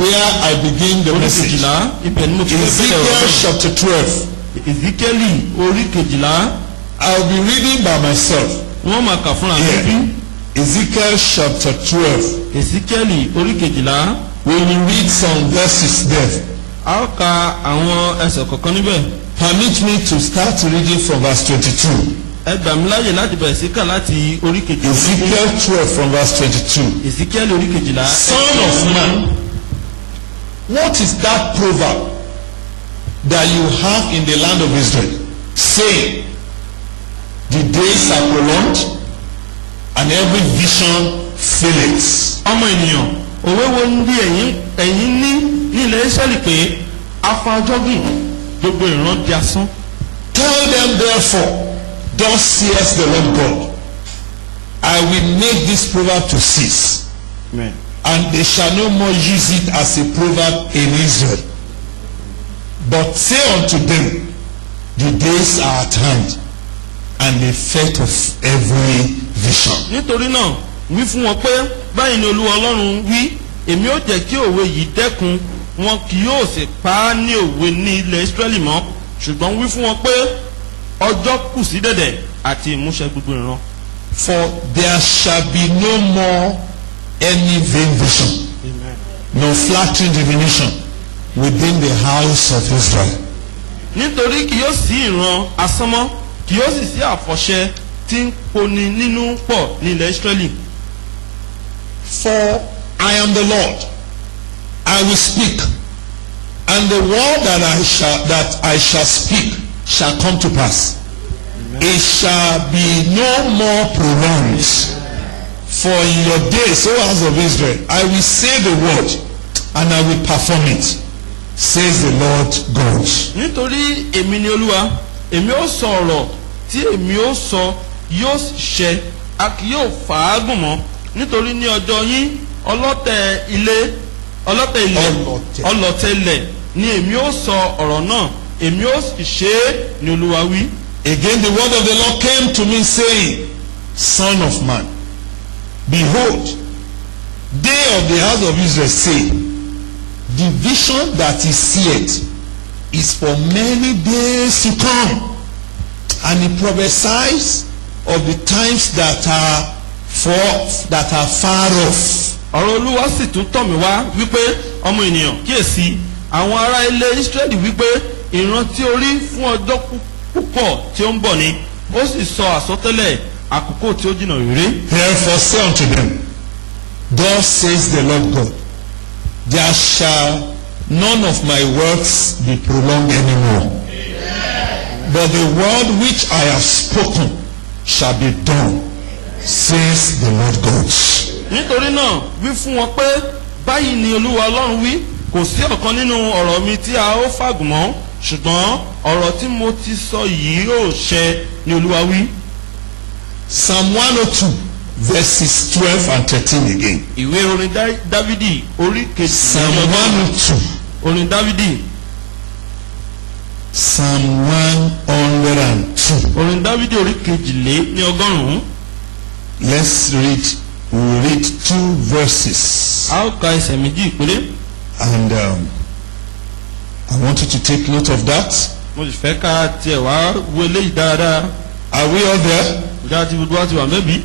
where I begin the message. Ezekiel chapter 12. I'll be reading by myself. Yeah. Ezekiel chapter 12. We will read some verses there. Permit me to start reading from verse 22. Ezekiel 12 from verse 22. Son of man, what is that proverb that you have in the land of Israel, saying, the days are prolonged and every vision faileth? Tell them therefore, thus says the Lord God, I will make this proverb to cease. Amen. And they shall no more use it as a proverb in Israel. But say unto them, the days are at hand, and the fate of every vision. Nítorí náà, wí fún wọn pé báyìí ni Olúwa Ọlọ́run wí, èmi ó jẹ́ kí òwe yìí dẹ́kun, wọn kì yóò sì pa á ní òwe ní ilẹ̀ Ísírẹ́lì mọ́, ṣùgbọ́n wí fún wọn pé ọjọ́ kù sí dẹ̀dẹ̀ àti ìmúṣẹ gbogbo ìran. For there shall be no more any vain vision, no flattering divination within the house of Israel. Nítorí kì yóò sí ìran asánmọ́, kì yóò sì sí àfọ̀ṣẹ tí ń poni nínú pọ̀ ní ilẹ̀ Ísírẹ́lì. For I am the Lord, I will speak, and the word that I shall speak shall come to pass. Amen. It shall be no more prolonged. For in your days, O house of Israel, I will say the word, and I will perform it, says the Lord God. Nítorí èmi ni Olúwa, èmi ó sọ ọ̀rọ̀ tí èmi ó sọ yóò ṣẹ, a kì yóò fàágùn mọ́. Nítorí ní ọjọ́ yín ọlọ́tẹ̀ ilẹ̀ ni èmi ó sọ ọ̀rọ̀ náà, èmi ó sì ṣe é ní Olúwa wí. Again the word of the Lord came to me saying, Son of man, behold, they of the house of Israel say, the vision that is seeth is for many days to come, and he prophesies of the times that are far off. Ọ̀rọ̀ Olúwa sì tún tọ̀ mí wá wípé ọmọ ènìyàn kíyèsí àwọn ará ilé Ísírẹ́lì wípé ìran tí ó rí fún ọjọ́ púpọ̀ tí ó ń bọ̀ ni, ó sì sọ àsọtẹ́lẹ̀ àkókò tí ó jìnnà réré. Therefore say unto them, thus says the Lord God, there shall none of my words be prolonged anymore. Amen. But the word which I have spoken shall be done, says the Lord God. Nítorí náà wí fún wọn pé báyìí ni Olúwa Ọlọ́run wí, kò sí ọ̀kan nínú ọ̀rọ̀ mi tí a ó fàgùn mọ́, ṣùgbọ́n ọ̀rọ̀ tí mo ti sọ yìí yóò ṣẹ ni Olúwa wí. Psalm 102 verses 12 and 13 again. Ìwé orin Dávidi orí kejì. Psalm 102. Orin Dávidi. Psalm 102. Orin Dávidi orí kejìlé ní ọgọ́rùn-ún. Let's read. We will read 2 verses. A ó ka ẹsẹ̀ méjì ìpínlẹ̀. And I want you to take note of that. Mo sì fẹ́ ká tiẹ̀ wá wo eléyìí dáadáa. Are we all there? Ìjà tí gbogbo wa ti wà mẹ́bí.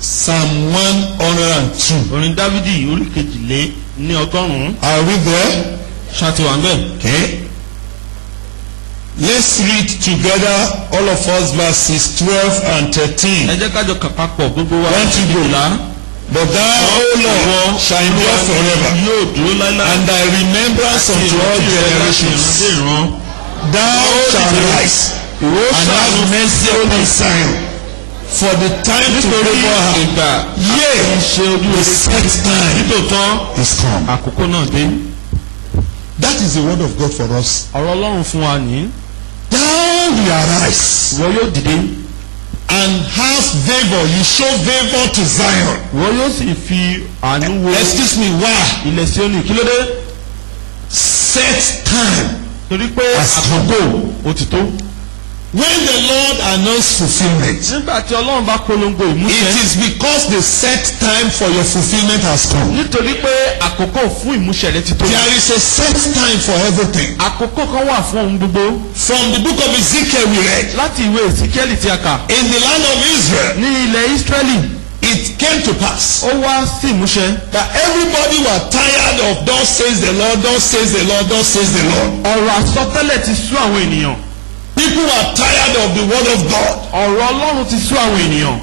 Psalm 102. Orin Dávidi orí kejìlé ní ọgọ́rùn-ún. Are we there? Ṣáàtì wà ń bẹ̀. Okay. Let's read together all of us verses 12 and 13. Ẹ jẹ́ ká jọ kà papọ̀ gbogbo wa. Want to go? But thou, O Lord, shall endure forever, and thy remembrance unto all generations. Thou shalt rise and have mercy upon Zion, for the time to favor her. Yea, the set time is come. That is the word of God for us. Ọ̀rọ̀ Ọlọ́run fún wa ní. Thou will arise. Wọ́n yóò dìde. And have favour, you show favour to Zion. Wọ́n yóò sì fi àánú wo. Excuse me, why? Ilẹ̀ Síónì kí ló dé? Set time. Torí pé àkókò ó ti tó. When the Lord announced fulfillment, nígbà tí Ọlọ́run bá polongo it ìmúṣẹ. is because the set time for your fulfillment has come. nítorí pé àkókò fún ìmúṣẹ rẹ ti tó. There is a set time for everything. àkókò kan wà fún ohun gbogbo. From the book of Ezekiel we read, láti ìwé Èsíkíẹ́lì tí a kà. in the land of Israel, ní ilẹ̀ Ísírẹ́lì it came to pass ó wá sí ìmúṣẹ. that everybody were tired of thus says the Lord, thus says the Lord, thus says the Lord. ọ̀rọ̀ àsọtẹ́lẹ̀ ti sú àwọn ènìyàn. People were tired of the word of God. ọ̀rọ̀ Ọlọ́run ti sú àwọn ènìyàn.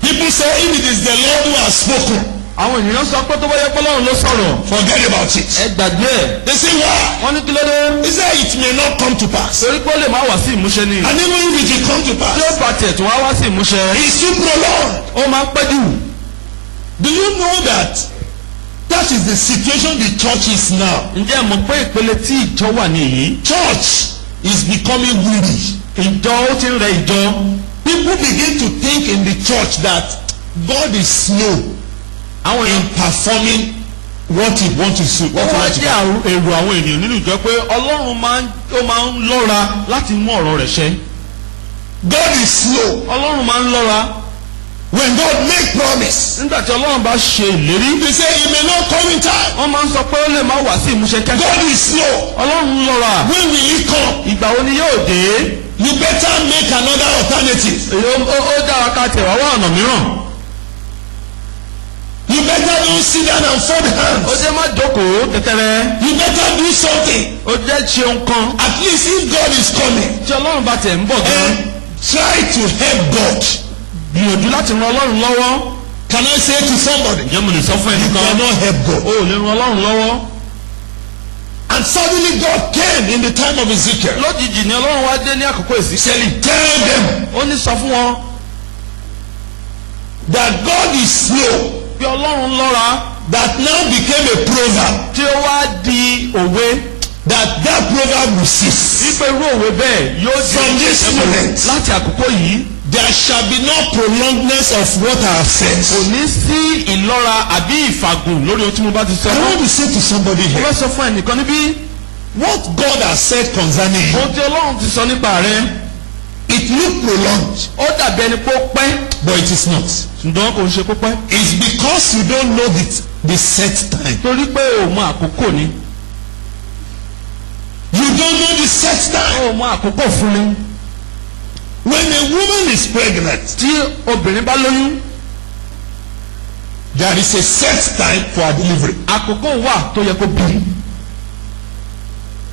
People say if it is the Lord who has spoken, àwọn ènìyàn sọ pé tó bá yẹ pé Ọlọ́run ló sọ̀rọ̀. forget about it. ẹ gbàgbé ẹ̀. They say why? wọ́n ní kí ló dé. He said it may not come to pass. torí pé ó lè má wá sí ìmúṣẹ ni. And even if it will come to tí pass, ó bá tiẹ̀ tún wá sí ìmúṣẹ. it's too prolonged. ó máa ń pẹ́ jù. Do you know that that is the situation the church is now? ǹjẹ́ ẹ mọ̀ pé ìpele tí ìjọ wà nìyí. Church is becoming weary. ìjọ ó ti ń rẹ ìjọ. People begin to think in the church that God is slow àwọn in performing what he wants to do. ó wá jẹ́ èrò àwọn ènìyàn nínú ìjọ pé Ọlọ́run máa ń lọ́ra láti mú ọ̀rọ̀ rẹ̀ ṣẹ. God is slow. Ọlọ́run máa ń lọ́ra. When God make promise, nígbà tí Ọlọ́run bá ṣe ìlérí. they say he may not come in time. wọ́n máa ń sọ pé ó lè má wá sí ìmúṣẹ kẹ́kẹ́. God is slow. Ọlọ́run ń lọ́ra. When will he come? ìgbà wo ni yóò dé. You better make another alternative. ó dára ká tẹ̀ wá wá ọ̀nà mìíràn. You better don't sit down and fold ó hands. jẹ́ má jókòó tẹ́tẹ́rẹ́. You better do something. ó jẹ́ ṣe nǹkan. At least if God is coming, tí Ọlọ́run bá tẹ̀ ń bọ̀ gan. try to help God. gbìyànjú láti ran Ọlọ́run lọ́wọ́. Can I say to somebody? ǹjẹ́ mo lè sọ fún You ẹnìkan. cannot help God. o ò lè ran Ọlọ́run lọ́wọ́. And suddenly God came in the time of Ezekiel. lójijì ni Ọlọ́run wá dé ní àkókò Èsíkíẹ́lì. Tell them ó ní sọ fún wọn that God is slow. bí Ọlọ́run lọ́ra. That now became a proverb. tí ó wá di òwe. That proverb will cease. wípé irú òwe bẹ́ẹ̀ yóò di From this moment, láti àkókò yìí. there shall be no prolongedness of what I have said. kò ní sí ìlọ́ra àbí ìfàgùn lórí ohun tí mo bá ti sọ. I want to say to somebody mo here, fẹ́ sọ fún ẹnìkan níbí. what God has said concerning you, ohun tí Ọlọ́run ti sọ nípa rẹ. it look prolonged, ó dàbí ẹni pé ó pẹ́. but it is not. ṣùgbọ́n kò ń ṣe kó pẹ́. It's because you don't know the set time. torí pé o mọ àkókò ni. You don't know the set time. o mọ àkókò fún ni. When a woman is pregnant, tí obìnrin bá lóyún. there is a set time for her delivery. àkókò wà tó yẹ kó bí.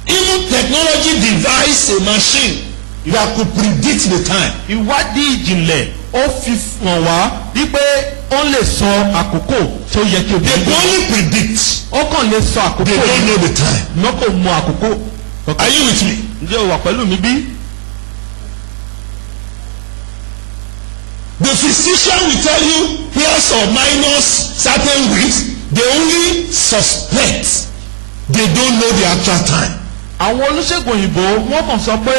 Even technology devised a machine that could predict the time. ìwádìí ìjìnlẹ̀ ó fi hàn wá wípé ó lè sọ àkókò tó yẹ kí They obìnrin can bí. only predict. ó kàn lè sọ àkókò They don't know the time. ṣùgbọ́n kò mọ àkókò. Are you with me? ǹjẹ́ o wà pẹ̀lú mi bí? The physician will tell you plus or minus certain weeks. They only suspect. They don't know the actual time. àwọn oníṣègùn òyìnbó wọ́n kàn sọ pé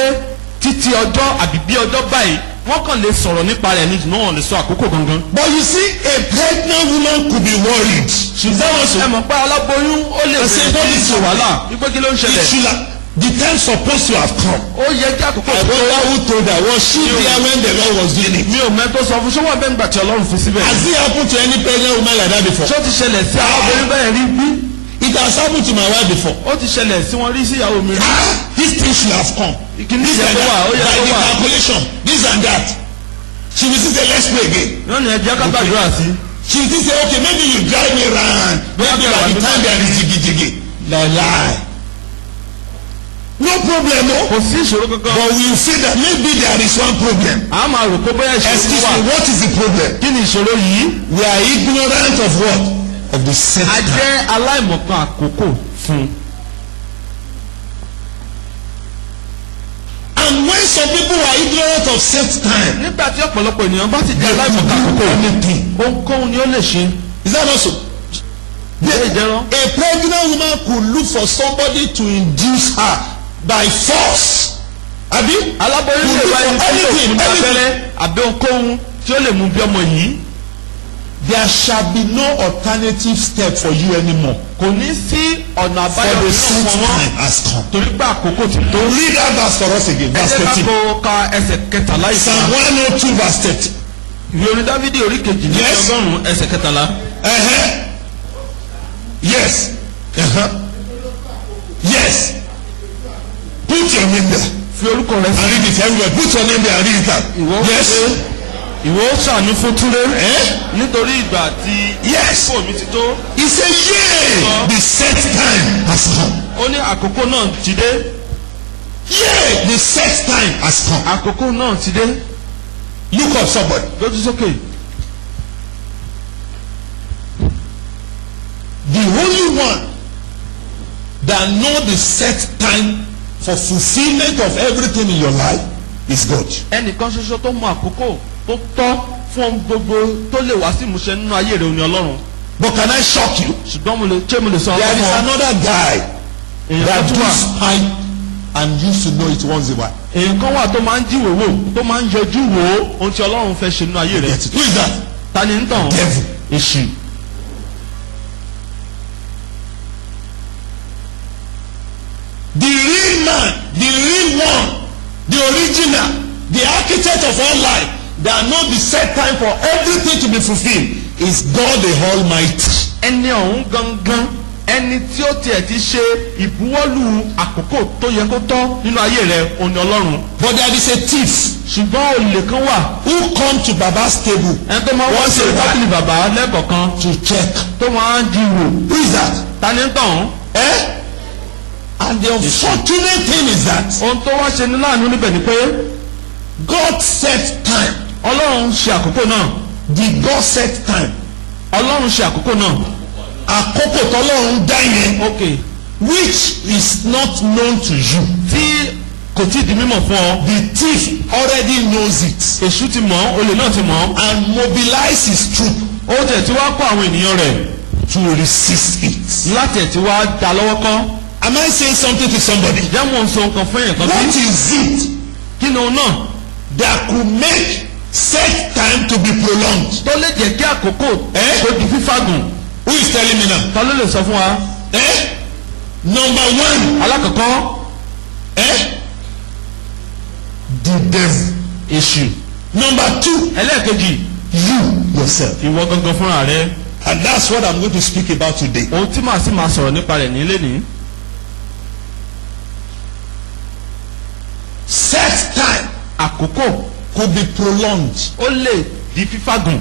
títí ọjọ́ àbí bí ọjọ́ báyìí wọ́n kàn lè sọ̀rọ̀ nípa rẹ̀ ní ṣùgbọ́n wọ́n lè sọ àkókò gangan. But you see, a pregnant woman could be worried. Is that also? ẹ mọ̀ pé aláboyún ó lè Ẹsẹ̀ bẹ̀rẹ̀ tó sí ní í ṣe wàhálà wípé kí ló ń It ṣẹlẹ̀. should have, the time supposed to have come. ó yẹ kí àkókò I tó. wonder who told her. Was she there when the Lord was doing it? mi ò mẹ́tò sọ fún ṣọwọ́ bẹ́ẹ̀ nígbà tí Ọlọ́run fi síbẹ̀. Has it happened to any pregnant woman like that before? ṣé ó ti ṣẹlẹ̀ sí aláboyún bẹ́ẹ̀ rí bí? It has happened to my wife before. ó ti ṣẹlẹ̀ sí wọn rí sí ìyàwó mi rí. This thing should have come. ìkíní This yẹ and kó wà ó that. yẹ By kó the wà. calculation, this and that. She will still say, let's pray again. wọ́n ní ẹjẹ́ ká gbàdúrà sí. She will still say, okay, maybe you drive me around. Maybe by the time there is jiggy. Lie. No problem, no. kò sí ìṣòro kankan. But we will feel that maybe there is one problem. a máa rò pé bóyá ìṣòro Excuse wà. me, what is the problem? kí ni ìṣòro yìí? We are ignorant of what? Of the set a time. jẹ́ aláìmọ̀kan àkókò fún. And when some people are ignorant of set time, nígbà tí ọ̀pọ̀lọpọ̀ ènìyàn bá sì jẹ́ aláìmọ̀kan àkókò anything. ohunkóhun ni ó lè ṣe. Is that also? bẹ́ẹ̀ jẹ́rọ. A pregnant woman could look for somebody to induce her by force. Abi? aláboyún lè wá ẹni tí yóò fún ní abẹ́rẹ́ àbí ohunkóhun tí ó lè mú bí ọmọ yìí. There shall be no alternative step for you anymore. kò ní sí ọ̀nà For àbáyọ the mìíràn set fún wọn time has come. torí pé àkókò ti tó. Read that verse for us again. ẹ Verse jẹ́ ká 13. kó ka ẹsẹ̀ kẹtàlá yìí. Psalm 102 verse 30. ìwé orin dávidi orí kejì ní Yes. ọgọ́rùn-ún ẹsẹ̀ kẹtàlá. Yes. Yes. Put your name there fi orúkọ rẹ and sí. read it everywhere. Put your name there and read it out. ìwọ Yes. ìwọ ó ṣàánú fún túnde. Eh? nítorí ìgbà tí Yes. àkókò mi ti tó. He said, yea, the set time has come. ó ní àkókò náà ti dé. Yea, the set time has come. àkókò náà ti dé. Look up somebody. lójú sókè. The only one that know the set time for fulfillment of everything in your life is God. ẹnìkan ṣoṣo tó mọ àkókò tó tọ́ fún ohun gbogbo tó lè wá sí ìmúṣẹ nínú ayé rẹ òní ọlọ́run. But can I shock you? ṣùgbọ́n mo lè sọ There is ọlọ́run. another guy èèyàn that kan tún do wà. spy and used to know it once in a while. èèyàn kan wà tó máa ń jíwèé wò tó máa ń yọjú wò ó ohun tí ọlọ́run fẹ́ ṣe nínú ayé rẹ. Get it? Who is that? ta ni ń tàn? Devil. èṣù. The real man, the real one, the original, the architect of all life that know the set time for everything to be fulfilled is God the Almighty. ẹni ọ̀hún gangan ẹni tí ó tiẹ̀ ti ṣe ìbuwọ́lù àkókò tó yẹ kó tọ́ nínú ayé rẹ òní ọlọ́run. But there is a thief ṣùgbọ́n olè kan wà. who come to Baba's table ẹni tó máa ń wá once sí a while tábìlì bàbá lẹ́ẹ̀kọ̀kan to check. tó máa ń jí wò. Who is that? ta ni ń tàn? Eh? And the unfortunate thing is that ohun tó wá ṣe ní láàánú níbẹ̀ ni pé God set time. ọlọ́run ṣe àkókò náà. The God set time. ọlọ́run ṣe àkókò náà. Àkókò tọ́lọ́run dá yẹn, ok which is not known to you. tí kò tí ì di mímọ̀ fún ọ. The thief already knows it èṣù ti mọ̀ olè náà ti mọ̀. and mobilize his troop ó tẹ̀ tí wàá kó àwọn ènìyàn rẹ̀ to resist it. láti ẹ̀ tí wàá dá lọ́wọ́ kọ́. Am I saying something to somebody? ìjà mò ń sọ nǹkan fún èèyàn kan What bí. is it kí ni òun náà that could make set time to be prolonged? tó lè jẹ́ kí àkókò kó di fífàgùn. Who is telling me now? ta ló lè sọ fún wa. Eh? Number one, alákọ̀ọ́kọ́ the devil. èṣù. Number two, ẹlẹ́ẹ̀kejì you yourself. ìwọ gangan fúnra rẹ. And that's what I'm going to speak about today. ohun tí màá sì máa sọ̀rọ̀ nípa rẹ̀ nílé ní. Set time àkókò could be prolonged. ó lè di fífàgùn.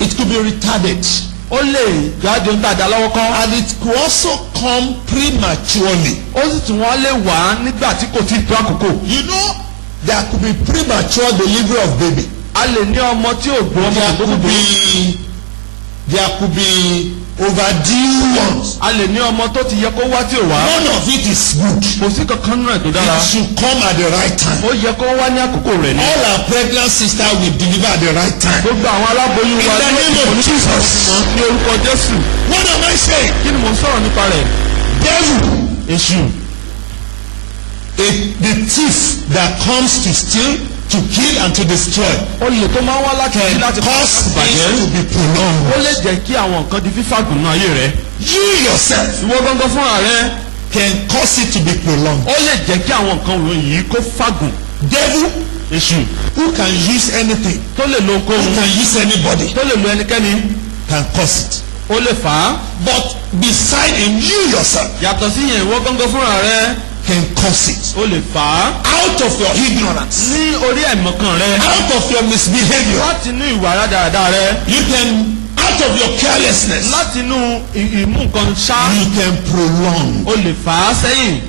It could be retarded. ó lè jáde ohun tá a dá lọ́wọ́ kọ́. And it could also come prematurely. ó sì tún wọ́n lè wá nígbà tí kò tí ì tó àkókò. You know, there could be premature delivery of baby. a lè ní ọmọ tí ò gbọ́ ọmọ There tó could gbogbo. be overdue ones. a lè ní ọmọ tó ti yẹ kó wá tí ò wá. None of it is good. kò sí kankan nínú ẹ̀ tó dára. It should come at the right time. ó yẹ kó wá ní àkókò rẹ̀ ni. All our pregnant sisters will deliver at the right time. gbogbo àwọn aláboyún wa In the name of Jesus. ní orúkọ Jésù. What am I saying? kí ni mò ń sọ̀rọ̀ nípa rẹ̀? Devil, èṣù. the thief that comes to steal, to kill and to destroy, olè tó máa ń wá láti can láti cause bàjẹ́. things to be prolonged. ó lè jẹ́ kí àwọn nǹkan di fífàgùn náà ayé rẹ̀. You yourself ìwọ gangan fúnra rẹ̀ can cause it to be prolonged. ó lè jẹ́ kí àwọn nǹkan wọ̀nyí kó fàgùn. Devil, èṣù who can use anything, tó lè lo who ohunkóhun can use anybody, tó lè lo ẹnikẹ́ni can cause it. ó lè fà á. But beside him, you yourself yàtọ̀ sí yẹn ìwọ gangan fúnra rẹ̀ can cause it. ó lè fà á. Out of your ignorance, ní orí ẹ̀mọ̀kan rẹ̀ out of your misbehavior, láti inú ìwà rádaràda rẹ̀ you can, out of your carelessness, láti inú ìmú nǹkan ṣá you can prolong. ó lè fà á sẹ́yìn.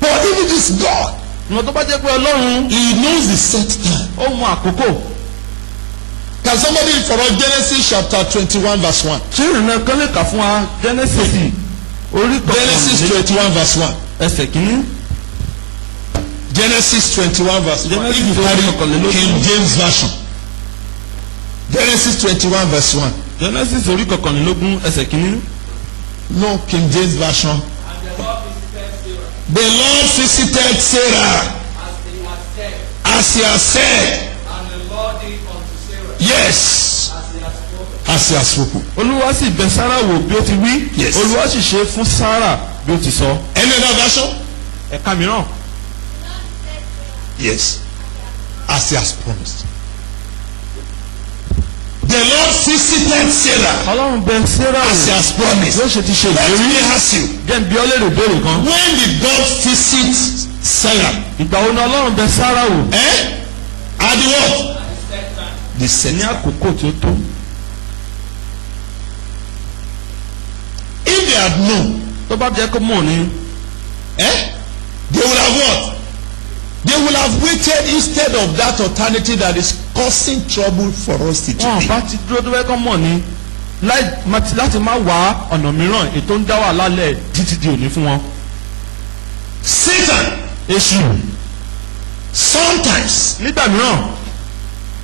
But if it is God, ìwọ̀n tó bá jẹ́ pé Ọlọ́run He knows the set time. ó mọ àkókò. Can somebody for us Genesis chapter 21 verse 1? tí ìrìnà kan lè kà fún wa Genesis orí Genesis kọkànlélógún 21 verse 1. ẹsẹ̀ kìíní. Genesis 21 verse 1. Genesis If you 21 carry King James version. Genesis 21 verse 1. Genesis orí kọkànlélógún ẹsẹ̀ kìíní. No King James version. The Lord visited Sarah as he has said. And the Lord did unto Sarah Yes. as he had spoken. as he has spoken. olúwa sì bẹ̀ Sárà wò bí ó ti wí. Yes. olúwa sì ṣe fún Sárà bí ó ti sọ. Any other version? ẹ̀ka mìíràn. Yes. As he has promised. The Lord visited Sarah ọlọ́run bẹ̀ Sárà as he wò has promised. bí ó ṣe ti ṣe Let ìlérí. me ask you. jẹ́ n bi ọ́ léèrè ìbéèrè kan. When did God visit Sarah? ìgbà wo ni ọlọ́run bẹ̀ Sárà wò? At the what? The ní set. àkókò tí ó tó. If they had known, tó bá jẹ́ kó mọ̀ ni. they would have what? They would have waited instead of that alternative that is causing trouble for us wọn today. bá ti dúró tó fẹ́ kọ́ mọ̀ ni láti má wá ọ̀nà mìíràn ètò ń dá wà lálẹ́ títí di òní fún wọn. Satan, èṣù sometimes nígbà mìíràn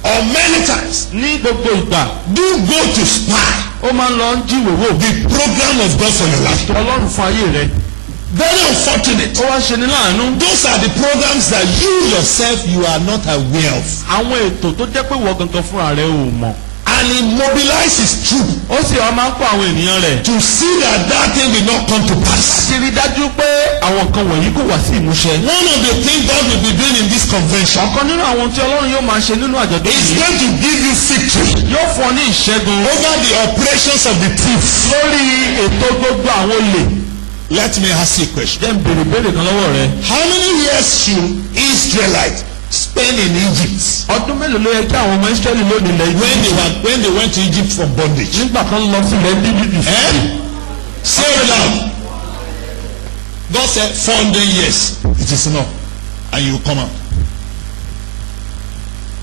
or many times, ní gbogbo ìgbà do go to spy ó máa ń lọ ń jíwèwò the program of God for your life. ọlọ́run fún ayé rẹ. Very unfortunate. ó wá ṣe ní láàánú. Those are the programs that you yourself you are not aware of. àwọn ètò tó jẹ́ pé wọ́n gangan fúnra rẹ̀ ò mọ̀. And he mobilizes troops ó sì wá máa ń kó àwọn ènìyàn rẹ̀. to see that that thing will not come to pass. ti rí dájú pé àwọn nǹkan wọ̀nyí kò wá sí ìmúṣẹ. One of the things God will be doing in this convention ọ̀kan nínú àwọn tí ọlọ́run yóò máa ṣe nínú àjọ̀dún is yìí going to give you victory yóò fún ọ ní ìṣẹ́gun over the operations of the thieves. lórí ètò gbogbo àwọn olè. Let me ask you a question. jẹ́ n béèrè béèrè kan lọ́wọ́ rẹ. How many years should Israelites spend in Egypt ọdún mélòó ló yẹ kí àwọn ọmọ Ísírẹ́lì lónìí lẹ when they went to Egypt from bondage? nígbà kan lọ sí ilẹ̀ bíbí. Say it loud. God said 400 years. It is enough. And you will come out.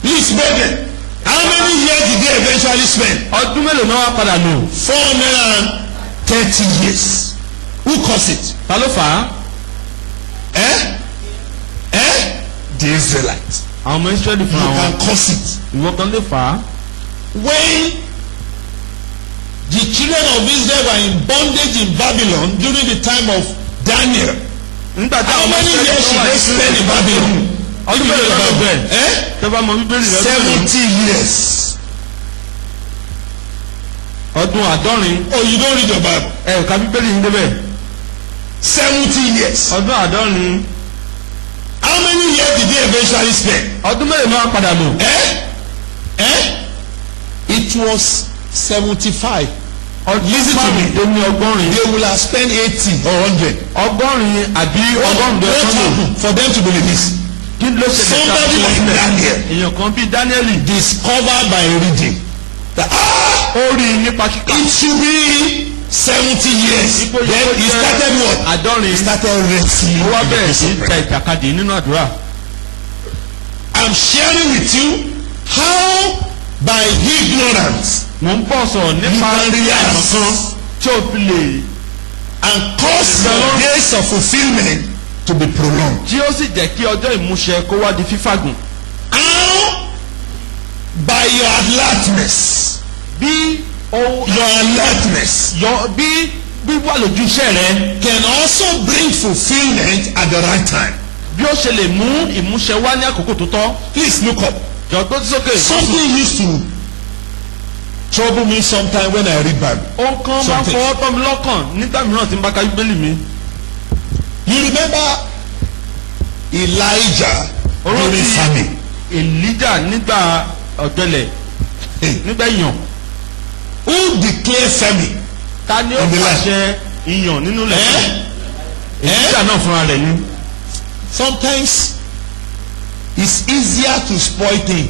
Please, brethren, how many years did they eventually spend? ọdún mélòó náà wá padà lò. 430 years. Who caused it? ta ló fà á. The Israelites. àwọn ọmọ Ísírẹ́lì You fúnra wọn. can cause it. ìwọ kan lè fà á. When the children of Israel were in bondage in Babylon during the time of Daniel, nígbà tí how àwọn ọmọ many Ísírẹ́lì years tó should wà they ní spend in Babylon? ọdún mélòó náà lọ bẹ́ẹ̀. tó bá mọ bíbélì rẹ. 70 years. ọdún àádọ́rin. Oh, you don't read your Bible. ẹ̀ka bíbélì yìí débẹ̀. 70 years. ọdún àádọ́rin. How many years did they eventually spend? ọdún mélòó náà padà lò. It was 75. Listen to me. Èmi ọgọ́rin. They will have spent 80 or 100. ọgọ́rin àbí ọgọ́rùn-ún What lọ́sọ̀nù. happened for them to be released? kí ló ṣe lè ta Somebody like Daniel èèyàn kan bíi Dáníẹ́lì. discovered by reading that ó rí i nípa kíkà. it should be 70 years. Ipò Then he started what? àádọ́rin. He started wrestling. ó wá with the bẹ̀rẹ̀ sí í people. ta ìjàkadì nínú àdúrà. I'm sharing with you how by ignorance mò ń bọ̀ sọ̀rọ̀ nípa you can àìmọ̀kan realize tí o fi lè and cause your days of fulfilment to be prolonged. tí ó sì jẹ́ kí ọjọ́ ìmúṣẹ kó wá di fífàgùn. How by your alertness. bí Your alertness bí wíwà lójú iṣẹ́ rẹ can also bring fulfilment at the right time. bí ó ṣe lè mú ìmúṣẹ wá ní àkókò tó tọ́. Please look up. jọ tó ti sókè. Something used to trouble me sometime when I read Bible. ohun kan máa ń Something. fọwọ́ tọ́ mi lọ́kàn nígbà mìíràn tí n bá ka bíbélì mi. You remember Elijah during famine? Èlíjà nígbà ọ̀gbẹlẹ̀ nígbà ìyàn. Who declared famine? ta ni ó In the land. pàṣẹ ìyàn nínú ilẹ̀. Èlíjà náà fúnra rẹ̀ ni. Sometimes it's easier to spoil things.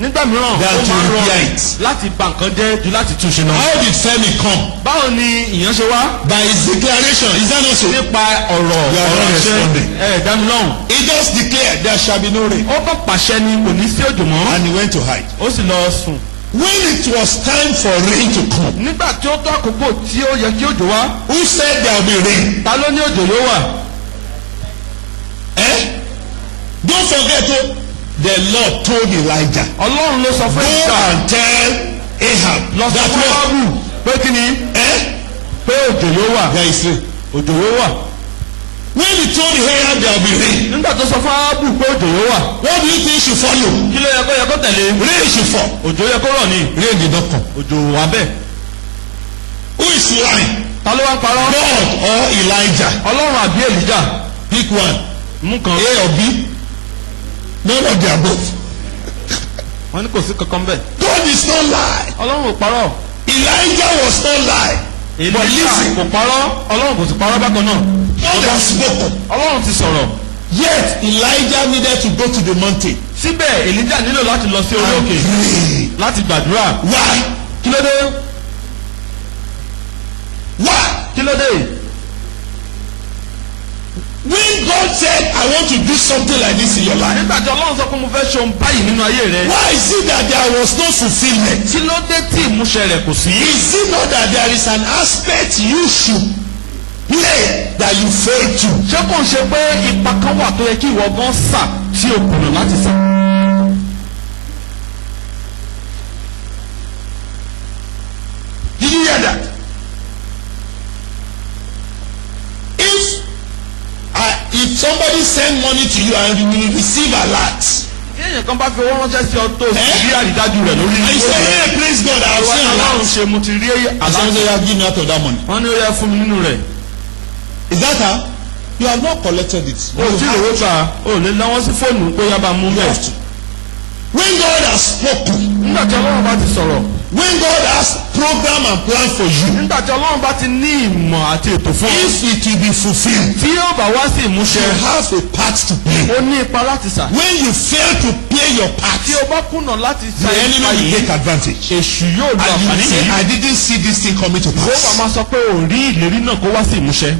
nígbà mìíràn They are ó to máa ń repair rọrùn it. láti bà nǹkan jẹ́ ju láti tún ṣe náà. How did famine come? báwo ni ìyàn ṣe wá. By his declaration. Is that not so? nípa ọ̀rọ̀ You are not ọ̀rọ̀ responding. ṣe dámi lọ́hùn. He just declared there shall be no rain. ó kàn pàṣẹ ni kò ní sí òjò mọ́. And he went to hide. ó sì lọ sùn. When it was time for rain to come, nígbà tí ó tó àkókò tí ó yẹ kí òjò wá. who said there will be rain? ta ló ní òjò yóò wà. Don't forget, the Lord told Elijah, ọlọ́run ló sọ fún go ìgbà and tell Ahab lọ sọ that fún what? Áhábù pé kí ni pé òjò yóò wà. There is rain. òjò yóò wà. When he told Ahab there will be rain, nígbà tó sọ fún Áhábù pé òjò yóò wà. what do you think should follow? kí ló yẹ kó tẹ̀lé. Rain should fall. òjò yẹ kó rọ̀ ni. Rain did not come. òjò wà bẹ́ẹ̀. Who is lying? ta ló wá ń parọ́. God or Elijah? Ọlọ́run àbí Èlíjà. Pick one. mú kan. A or B? None of the above. wọ́n ní kò sí kankan bẹ́ẹ̀. God is not lying. Ọlọ́run ò parọ́. Elijah was not lying. But Èlíjà listen, kò parọ́. Ọlọ́run kò sì parọ́ bákan náà. God has spoken. Ọlọ́run ti sọ̀rọ̀. Yet Elijah needed to go to the mountain síbẹ̀ Èlíjà nílò láti lọ sí orí and òkè pray. láti gbàdúrà. Why? kí ló dé. Why? kí ló dé. When God said, I want to do something like this in your life, nígbà tí Ọlọ́run sọ pé mo fẹ́ ṣe ohun báyìí nínú ayé rẹ. why is it that there was no fulfillment? kí ló dé tí ìmúṣẹ rẹ̀ kò sí. Is it not that there is an aspect you should play that you fail to? ṣé kò ń ṣe pé ipa kan wà tó yẹ kí ìwọ gan sà tí o kùnà láti sà. Did you hear that? If somebody send money to you and you will receive alert, tí èèyàn kan bá fi owó ránṣẹ́ sí ọ tó rí àrídájú rẹ̀ lórí and you say, hey, praise God, I have seen Ọlọ́run alert. ṣe mo ti rí And somebody say, you have given out of that money. wọ́n ní ó yẹ fún mi nínú rẹ̀. Is that how? You have not collected it. o tí ìròwó gbà o lè náwó sí fóònù pé yá bá mú bẹ́ẹ̀. When God has spoken, nígbà tí Ọlọ́run bá ti sọ̀rọ̀. when God has program and plan for you, nígbà tí Ọlọ́run bá ti ní ìmọ̀ àti ètò fún ọ. if it will be fulfilled, tí yóò bá wá sí ìmúṣẹ. you have a part to play. o ní ipa láti sà. When you fail to play your part, tí o bá kùnà láti the sa ipa enemy will yìí. take advantage. èṣù yóò lo And you àǹfààní say, yìí. I didn't see this thing coming to ó wà pass. máa sọ pé ò rí ìlérí náà kó wá sí ìmúṣẹ.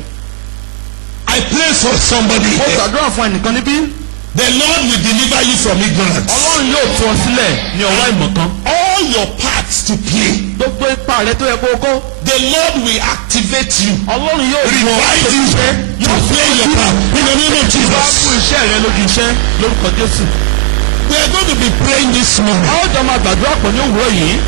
I pray for somebody mo here. gbàdúrà fún ẹnìkan níbí. The Lord will deliver you from ignorance. Ọlọ́run yóò tú ọ sílẹ̀ ní ọwọ́ ìmọ̀kan. All your parts to play, gbogbo ipa rẹ tó yẹ kó o kó. the Lord will activate you. Ọlọ́run yóò rí wọn Revive you to play your part. In the name of bá Jesus. fún iṣẹ́ rẹ lójú iṣẹ́ lórúkọ Jésù. We are going to be praying this morning. a ó jọ máa gbàdúrà pọ̀ ní òwúrọ̀ yìí.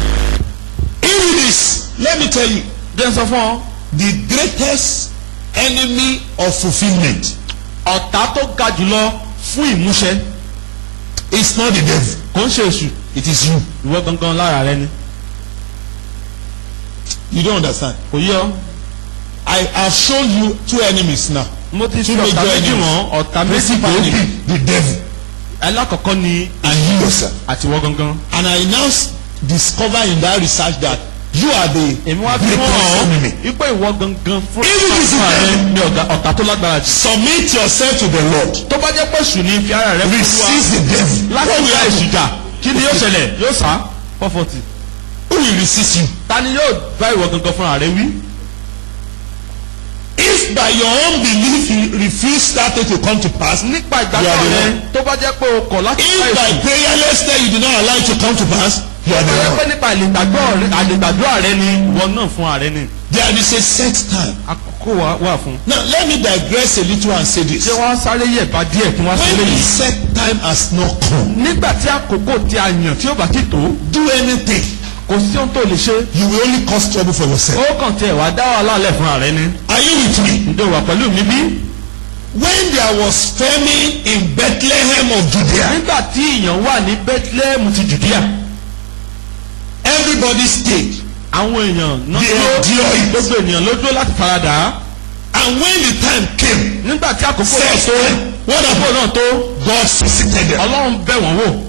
If it is, let me tell you, jẹ́ n sọ fún ọ. the greatest enemy of fulfillment ọ̀tá tó ga jùlọ fún ìmúṣẹ is not the devil. kò ń ṣe èṣù. It is you. ìwọ gangan lára rẹ ni. You don't understand. kò yé ọ. I have shown you two enemies now. mo ti fi Two ọ̀tá major méjì enemies. wọ́n ọ̀tá méjì Principal gbòógì. enemy, the devil, alákọ̀ọ́kọ́ ni and you yourself. àti ìwọ gangan. And I now discover in that research that you are the èmi wá fi greatest wọ́n enemy. wípé ìwọ gangan fún Even if it's ara rẹ devil. ni ọ̀tá tó lágbára jù. Submit yourself to the Lord. tó bá jẹ́ pé èṣù ni fi ara rẹ fún wa Resist the devil. láti What will gba èṣù happen? jà kí ni yóò ṣẹlẹ̀ yóò sá 440. Who will resist you? ta ni yóò bá ìwọ gangan fúnra rẹ wí. If by your own belief you refuse that thing to come to pass, nípa You ìgbàgbọ́ are the rẹ one. tó bá jẹ́ pé o kọ̀ láti bá if by èṣù. prayerlessness you do not allow it to come to pass, you are tó the jẹ́ one. pé nípa àlègbàdúrà rẹ ni ìwọ náà fúnra rẹ ni. There is a set time. àkókò wà fún. Now let me digress a little and say this. ṣé wọ́n á sáré yẹ̀ bá díẹ̀ kí wọ́n á When sílé the yìí. set time has not come, nígbà tí àkókò tí a yàn tí ó bá ti tó do anything. kò sí ohun tó lè ṣe. You will only cause trouble for yourself. ó kàn tiẹ̀ wá dá wàhálà lẹ̀ fúnra rẹ ni. Are you with me? ǹjẹ́ o wà pẹ̀lú mi bí? When there was famine in Bethlehem of Judea, nígbà tí ìyàn wà ní Bethlehem ti Judea everybody stayed. àwọn èèyàn náà They dúró endured it. gbogbo ènìyàn ló dúró láti faradà á. And when the time came, nígbà tí àkókò náà set tó time, what àkókò happened? náà tó God suscited them. Ọlọ́run bẹ̀ wọ́n wò.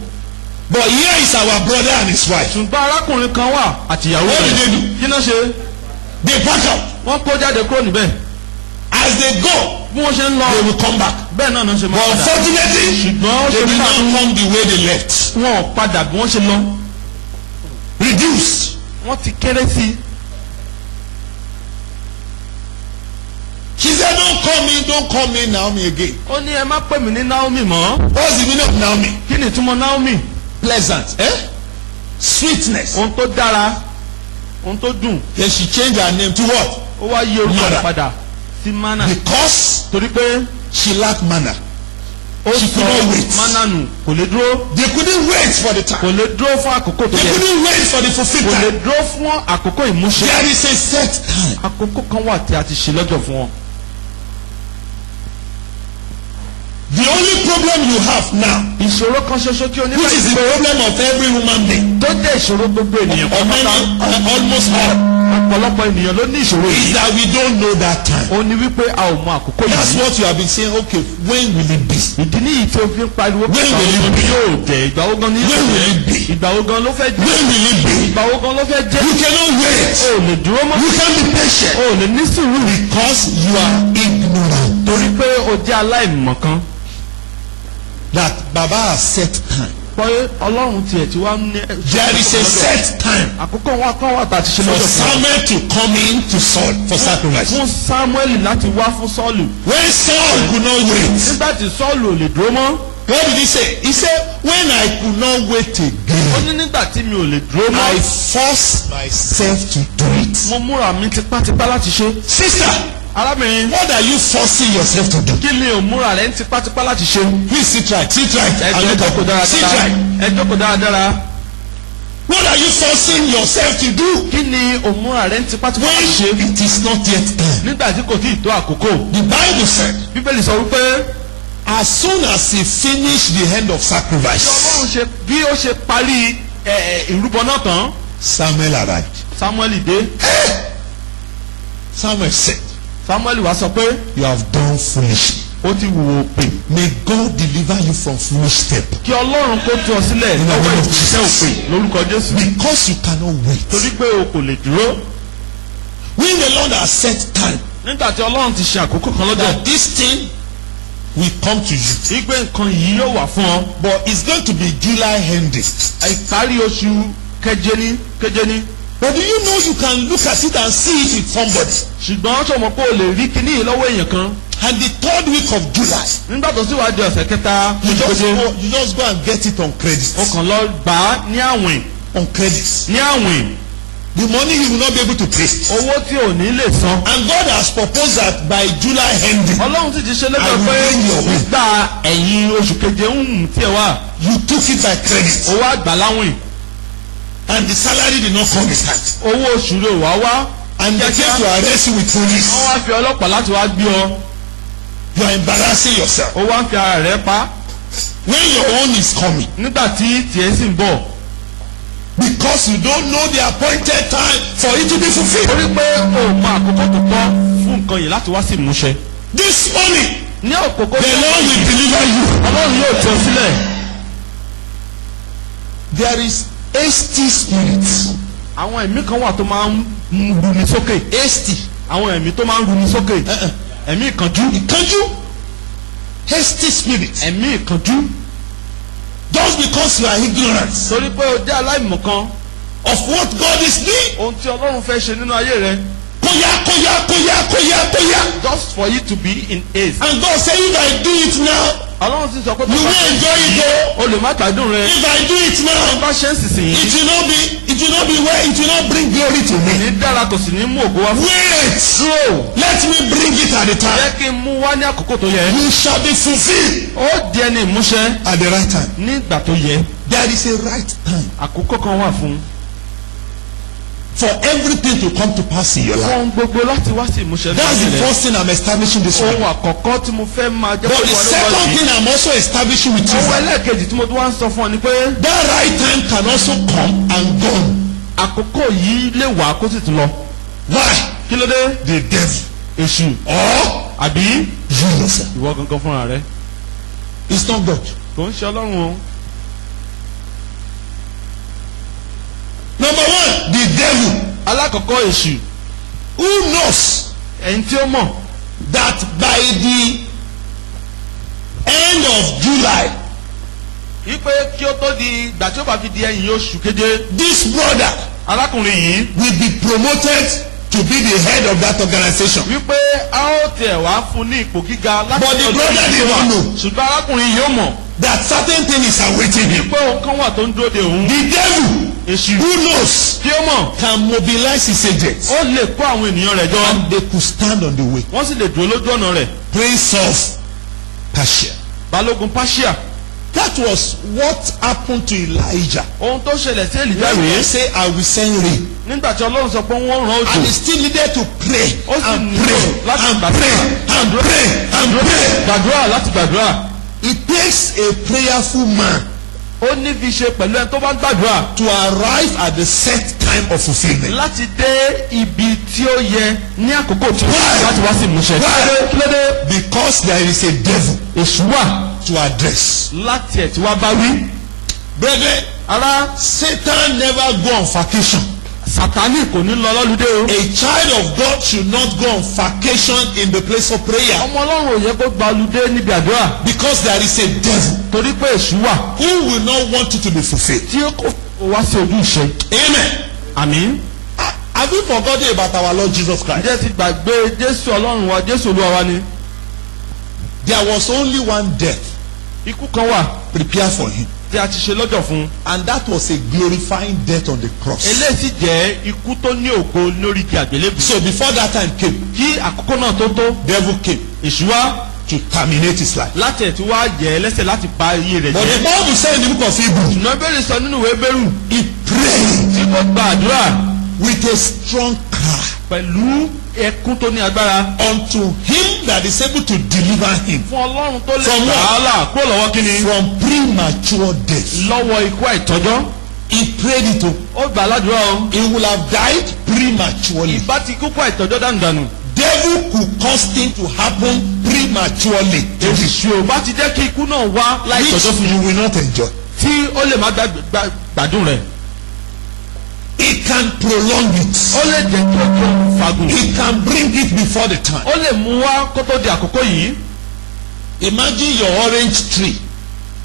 But here is our brother and his wife. ṣùgbọ́n arákùnrin kan wà àtìyàwó What did rẹ̀ they do? kí náà ṣe They pack up. wọ́n kó jáde kúrò níbẹ̀ As they go, bí wọ́n ṣe ń lọ they will come back. bẹ́ẹ̀ náà ṣe máa But padà unfortunately, ṣùgbọ́n ó they ṣe did fún not come the way they left. wọn ò padà bí wọ́n ṣe lọ Reduced. wọ́n ti kéré sí i. She said, don't call me Naomi again. ó ní ẹ má pè mí ní Naomi mọ́. What's the meaning of Naomi? kí ni ìtumọ̀ Naomi? Pleasant. Sweetness. ohun tó dára ohun tó dùn. Then she changed her name to what? ó wá yí orúkọ Mara. rẹ̀ padà sí Mana Because torí pé she lacked manna. ó She sọ could not wait. Mana nù kò lè dúró They couldn't wait for the kò time. lè dúró fún àkókò tó They yẹ couldn't wait for the kò fulfilled lè time. dúró fún àkókò ìmúṣẹ. There is a set time. àkókò kan wà tí a ti ṣe lọ́jọ́ fún wọn. The only problem you have now, ìṣòro kan ṣoṣo tí o ní which is the problem of every woman being, tó jẹ́ ìṣòro gbogbo ènìyàn or many, almost all, ọ̀pọ̀lọpọ̀ ènìyàn ló ní ìṣòro is yìí. that we don't know that time. ó ní wípé a ò mọ àkókò That's yìí. what you have been saying. Okay, when will it be? ìdí nìyí tí o fi ń pariwo pé When ìgbà will wo it gan be? ni yóò jẹ́ ìgbà wo gan ni yóò When will jẹ́ it be? ìgbà wo gan ló fẹ́ jẹ́ When will it be? ìgbà wo gan ló fẹ́ jẹ́. You cannot wait. o ò lè dúró mọ́. You can't be patient o ò lè ní sùúrù. because you are ignorant. torí pé o jẹ́ aláìmọ̀kan. That Baba has set time. pé ọlọ́run tiẹ̀ tí wàá ní. There is a set time àkókò wa kan wà tá a ti ṣe for lọ́jọ́ kan. Samuel to come in to Saul for sacrifice. fún Samuel láti wá fún Sọ́ọ̀lù. When Saul could not wait, nígbà tí Sọ́ọ̀lù ò lè dúró mọ́. what did he say? He said, when I could not wait ó again, ní nígbà tí mi ò lè dúró mọ́. I forced myself to do it. mo múra mi tipátipá láti ṣe. Sister, arábìnrin what are you forcing yourself to do? kí ni ò múra rẹ̀ ń tipátipá láti ṣe. Please sit right, sit right. ẹ and look jókòó at sit dáradára. right. ẹ jókòó dáradára. What are you forcing yourself to do kí ni ò múra rẹ̀ ń tipátipá láti ṣe. when it is not yet time? nígbà tí kò tí ì tó àkókò. The Bible said, bíbélì sọ wípé as soon as he finished the end of sacrifice, ọlọ́run ṣe bí ó ṣe parí ìrúbọ náà tán. Samuel arrived. Samuel dé. Samuel said, Samuel wá sọ pé you have done foolishly. ó ti wù ó pè. May God deliver you from foolish step. kí ọlọ́run kó tú ọ sílẹ̀ lọ́wọ́ ìṣiṣẹ́ òpè lórúkọ Jésù. Because you cannot wait. torí pé o kò lè dúró. When the Lord has set time nígbà tí ọlọ́run ti ṣe àkókò kan lọ́jọ́. that this thing will come to you, wípé nǹkan yìí yóò wà fún ọ. but it's going to be July ending. ìparí oṣù keje ní. But do you know you can look at it and see it with somebody? ṣùgbọ́n ṣe mọ̀ pé o lè rí kíní yìí lọ́wọ́ èèyàn kan. And the third week of July, nígbà tó sì wá di ọ̀sẹ̀ kẹta you just go and get it on credit. o kàn lọ gbà á ní àwìn. On credit. ní àwìn. The money you will not be able to pay. owó tí ò ní lè san. And God has proposed that by July ending, ọlọ́run sì ti ṣe lẹ́gbẹ̀ẹ́ I will pé bring your way. nígbà ẹ̀yìn oṣù keje ń tí ẹ wá. you took it by credit. owó àgbà láwìn. And the salary did not come in time. owó oṣù rẹ̀ wá wá. And they came to arrest you with police. wọ́n wá fi ọlọ́pàá láti wá gbé ọ. You are embarrassing yourself. ó wá ń fi ara rẹ̀ pa. When your own is coming, nígbà tí tiẹ̀ sì ń bọ̀. because you don't know the appointed time for it to be fulfilled. torí pé o mọ àkókò tó tọ́ fún nǹkan yìí láti wá sí ìmúṣẹ. This morning, ní àkókò the Lord will deliver you. ọlọ́run yóò tú ọ sílẹ̀. There is hasty spirits. àwọn ẹ̀mí kan wà tó máa ń runi sókè. Hasty. àwọn ẹ̀mí tó máa ń runi sókè. ẹ̀mí ìkánjú. Ìkánjú. Hasty spirits. ẹ̀mí ìkánjú. Just because you are ignorant torí pé o jẹ́ aláìmọ̀kan of what God is doing. ohun tí ọlọ́run fẹ́ ṣe nínú ayé rẹ. Koya. just for you to be in haste. And God say if I do it now, ọlọ́run sì sọ pé you will enjoy it o. o lè má gbádùn rẹ. If I do it now, bá ṣe ń sísìn it yìí. will not be well, it will not bring glory to me. ní dára kò sì ní mú ògo wá fún. Wait. dúró. Let me bring it at the time. jẹ́ kí n mú wá ní àkókò tó yẹ. You shall be fulfilled ó di ẹni ìmúṣẹ at the right time. nígbà tó yẹ. There is a right time àkókò kan wà fún. for everything to come to pass in your life. ohun gbogbo láti wá sí ìmúṣẹ That's the nígbà first thing I'm establishing this ohun morning. àkọ́kọ́ tí mo fẹ́ máa jẹ́ But the second thing I'm also establishing with you, ohun ẹlẹ́ẹ̀kejì tí mo tún wá ń sọ fún ọ ni pé that right time can also come and go. àkókò yìí lè wá kó sì tún lọ. Why? kí ló dé? The devil èṣù or àbí you yourself. ìwọ gangan fúnra rẹ. It's not God. kò ń ṣe ọlọ́run o. Number one, the devil. alákọ̀ọ́kọ́ èṣù. Who knows ẹni tí ó mọ̀ that by the end of July, wípé kí ó tó di ìgbà tí ó bá fi di ẹ̀yìn oṣù keje. this brother arákùnrin yìí will be promoted to be the head of that organization. wípé a ó tiẹ̀ wá fún ní ipò gíga láti But the brother did not know ṣùgbọ́n arákùnrin yìí ó mọ̀ that certain thing is awaiting him. pé òun kan wà tó ń dúró de òun. The devil èṣù who knows tí ó mọ̀ can mobilize his agents ó lè kó àwọn ènìyàn rẹ̀ jọ. and they could stand on the way. wọ́n sì lè dúró lójú ọ̀nà rẹ̀. Prince of Persia. balógun Páṣíà. That was what happened to Elijah. ohun tó ṣẹlẹ̀ sí Èlíjà When rèé. they say I will send rain, nígbà tí Ọlọ́run sọ pé wọ́n rán òjò. and he still needed to pray ó sì and nílò pray láti and gbàdúrà pray and pray and pray. gbàdúrà láti gbàdúrà. It takes a prayerful man ó ní fi ṣe pẹ̀lú ẹni tó bá ń gbàdúrà. to arrive at the set time of fulfilment. láti dé ibi tí ó yẹ ní àkókò tí ó yẹ láti wá sí ìmúṣẹ. Why? kílódé. Because there is a devil èṣù wà to address. láti ẹ̀ tí wá bá wí. Brethren, ara Satan never go on vacation. Sátánì kò ní lọ lọ́lùdé o. A child of God should not go on vacation in the place of prayer. ọmọ ọlọ́run ò yẹ kó gba olùdé níbi àdúrà. Because there is a devil torí pé èṣù wà who will not want you to be fulfilled. tí ó kò wá sí ojú ìṣe. Amen. àmín. Have you forgotten about our Lord Jesus Christ? ǹjẹ́ ti gbàgbé Jésù ọlọ́run wa Jésù olúwa wa ni. There was only one death ikú kan wà prepared for him, tí a ti ṣe lọ́jọ́ fún un. and that was a glorifying death on the cross. eléyìí sì jẹ́ ikú tó ní ògo lórí igi àgbélébùú. So before that time came, kí àkókò náà tó tó devil came èṣù wá to terminate his life. láti ẹ̀ tí wá yẹ lẹ́sẹ̀ láti bà iye rẹ̀ But the jẹ́. Bible said in the book of Hebrews, ṣùgbọ́n bẹ́ẹ̀rẹ̀ sọ nínú ìwé bẹ́rù he prayed tí kò gba àdúrà with a strong cry pẹ̀lú ẹkún tó ní agbára unto him that is able to deliver him fún ọlọ́run tó lè From gbà á là kúrò lọ́wọ́ kíni from premature death. lọ́wọ́ ikú àìtọ́jọ́. He prayed it to. ó gbà á ládùúrà o. He would have died prematurely. ìbá ti kúkú àìtọ́jọ́ dànùdànù. Devil could cause things to happen prematurely to him, èṣù ò bá ti jẹ́ kí ikú náà wá láìtọ́jọ́ fún which you will not enjoy. tí ó lè má gbádùn rẹ̀. He can prolong it. ó lè jẹ́ kí ó tó fagùn. He can bring it before the time. ó lè mú wá kó tó di àkókò yìí. Imagine your orange tree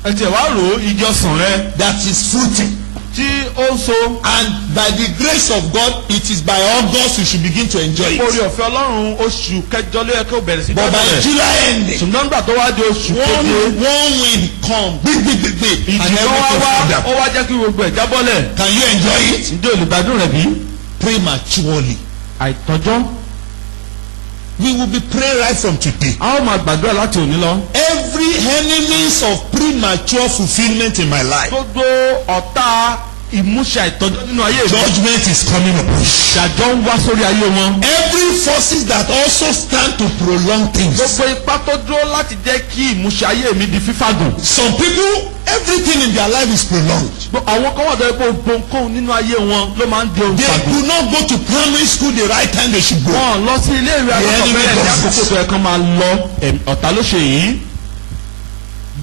ẹ tiẹ̀ wá rò ó igi ọsàn rẹ that is fruiting, tí ó ń so. and by the grace of God, it is by August you should begin to enjoy orí it. ọ̀fẹ́ ọlọ́run oṣù kẹjọ ló yẹ kó bẹ̀rẹ̀ sí But by gbádùn rẹ̀. July ending, ṣùgbọ́n nígbà tó wá di oṣù keje one wind come, big, and ìjì kan wá everything wá fall down. ó wá jẹ́ kí gbogbo ẹ̀ jábọ́lẹ̀. Can you enjoy it? ǹjẹ́ olùgbádùn rẹ̀ bí? Prematurely. àìtọ́jọ́. We will be praying right from today. a ó máa gbàdúrà láti òní lọ. Every enemies of premature fulfillment in my life, gbogbo ọ̀tá ìmúṣẹ àìtọ́jọ́ nínú ayé mi. judgment is coming upon. ìdájọ́ ń wá sórí ayé wọn. Every forces that also stand to prolong things. gbogbo ipá tó dúró láti jẹ́ kí ìmúṣẹ ayé mi di fífàgùn. Some people, everything in their life is prolonged. àwọn kan wà tó yẹ kó gbóǹkóhùn nínú ayé wọn ló máa ń di ohun They fàgùn. could not go to primary school the right time they should go. wọn lọ sí ilé ìwé alákọ̀ọ́bẹ̀rẹ̀ ní àkókò tó yẹ kán máa lọ. ọ̀tá ló ṣe yìí.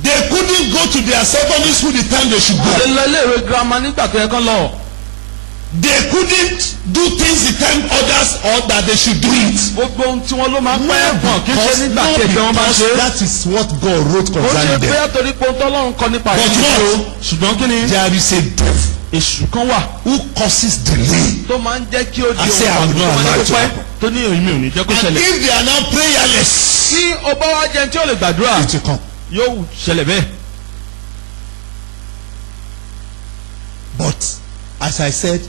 They couldn't go to their secondary school the time they should wọ́n lè go. lọ ilé ìwé girama nígbà tó yẹ kán lọ. They couldn't do things the time others or that they should do it. gbogbo ohun tí wọ́n ló máa ń pẹ́ hàn kí ṣe nígbà tí ẹgbẹ́ wọn bá ṣe. That is what God wrote ó ṣe concerning pé them. àtòrí pé ohun tọ́lọ́run kọ nípa But ìṣẹ́ what? o. ṣùgbọ́n kí ni. There is a devil èṣù kan wà who causes delay. tó máa ń jẹ́ kí ó di I say ohun I'm fàgùn tó not máa ń allowed jẹ́ to kó pẹ́ happen. tó ní èmi ò ní jẹ́ kó And ṣẹlẹ̀. if they are now prayerless, tí ọba wa jẹun tí ó lè gbàdúrà it will come. yóò ṣẹlẹ̀ bẹ́ẹ̀. But as I said,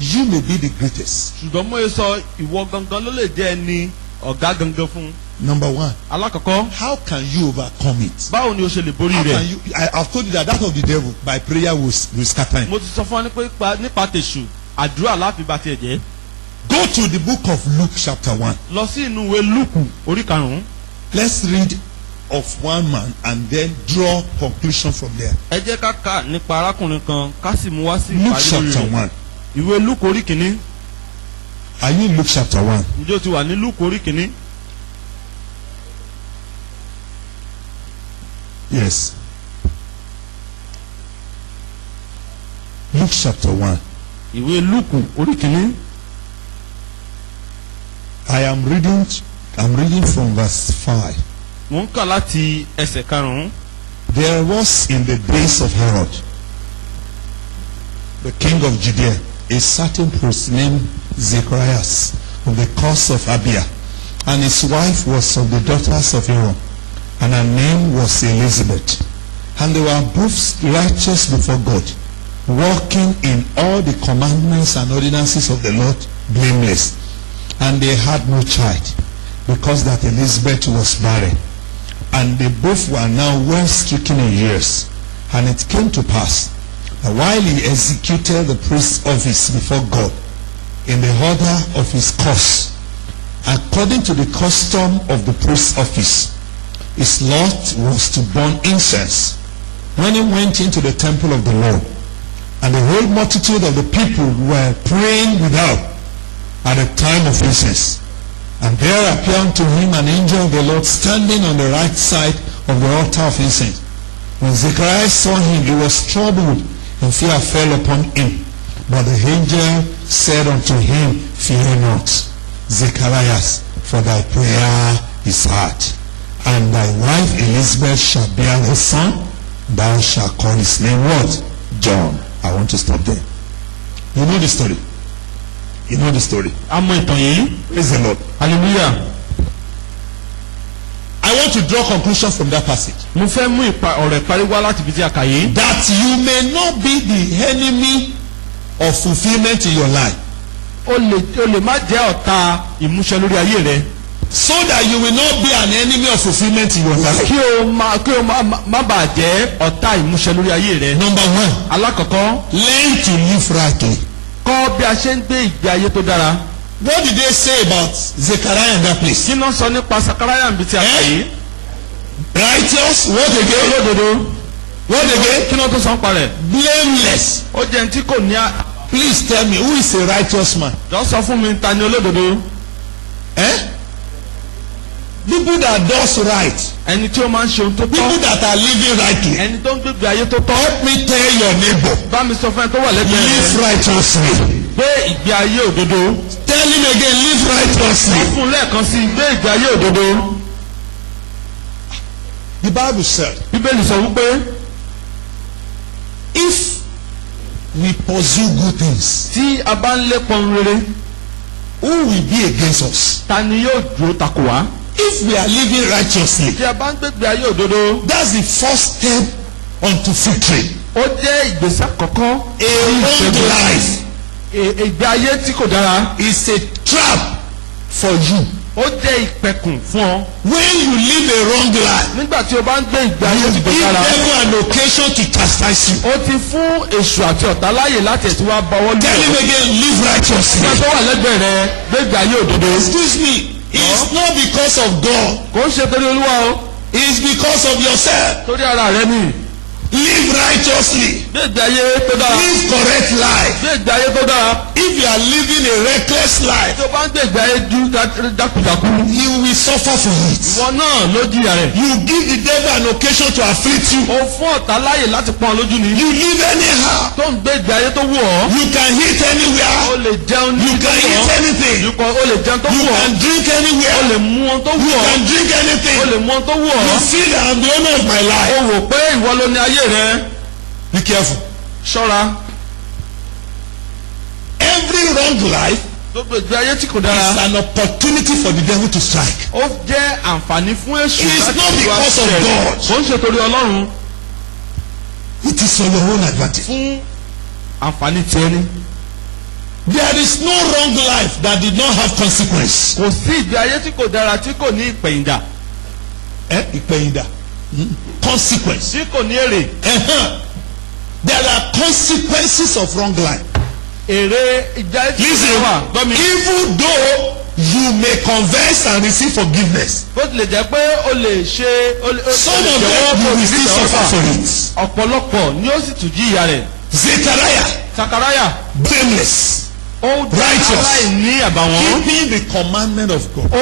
you may be the greatest. ṣùgbọ́n mo yẹ sọ ìwọ gangan ló lè jẹ́ ẹni ọ̀gá gangan fún. Number one, alákọ̀ọ́kọ́ how can you overcome it? báwo ni o ṣe lè borí How rẹ̀. can you? I've told you that of the devil by prayer will scatter him. mo ti sọ fún ọ nípa tèṣù àdúrà láfi bá tiẹ̀ jẹ́. Go to the book of Luke chapter 1. lọ sí inú ìwé lúùkù orí karùn-ún. Let's read of one man and then draw conclusion from there. ẹ jẹ́ ká kà nípa arákùnrin kan ká sì mú wá sí Luke ìparí chapter lórí rẹ̀. 1. ìwé lúùkù orí kìíní. Are you in Luke chapter 1? ǹjẹ́ o ti wà ní lúùkù orí kìíní. Yes. Luke chapter 1. ìwé lúùkù orí kìíní. I'm reading from verse 5. mò ń kà láti ẹsẹ̀ karùn-ún. There was in the days of Herod, the king of Judea, a certain priest named Zacharias of the course of Abia, and his wife was of the daughters of Aaron, and her name was Elizabeth. And they were both righteous before God, walking in all the commandments and ordinances of the Lord blameless. And they had no child, because that Elizabeth was barren. And they both were now well stricken in years. And it came to pass that while he executed the priest's office before God in the order of his course, according to the custom of the priest's office, his lot was to burn incense when he went into the temple of the Lord. And the whole multitude of the people were praying without at the time of incense. And there appeared unto him an angel of the Lord standing on the right side of the altar of incense. When Zechariah saw him, he was troubled, and fear fell upon him. But the angel said unto him, Fear not, Zacharias, for thy prayer is heard. And thy wife Elizabeth shall bear a son. Thou shalt call his name what? John. I want to stop there. You know the story. You know the story. Praise the Lord. Hallelujah. I want to draw conclusion from that passage. That you may not be the enemy of fulfillment in your life. So that you will not be an enemy of fulfillment in your life. Number one, learn to live rightly. What did they say about Zechariah in that place? Righteous, what again? What again? Blameless. Please tell me, who is a righteous man? People that does right. People that are living rightly. Help me tell your neighbor. Live righteously. Tell him again, live righteously. The Bible said, if we pursue good things, who will be against us? If we are living righteously, that's the first step unto victory. A wrong life is a trap for you. When you live a wrong life, you give devil an occasion to chastise you. Tell him again, live righteously. Excuse me, it's not because of God. It's because of yourself. Live righteously. Live correct life. If you are living a reckless life, you will suffer for it. You give the devil an occasion to afflict you. You live anyhow. You can eat anywhere. You can eat anything. You can drink anywhere. You can drink anything. You feel that I'm the owner of my life. Be careful. Every wrong life is an opportunity for the devil to strike. It is not because of God. It is for your own advantage. There is no wrong life that did not have consequence. Consequence. There are consequences of wrong life. Listen, even though you may confess and receive forgiveness, some of them you will still suffer for it. Zechariah, blameless, righteous, keeping the commandment of God. So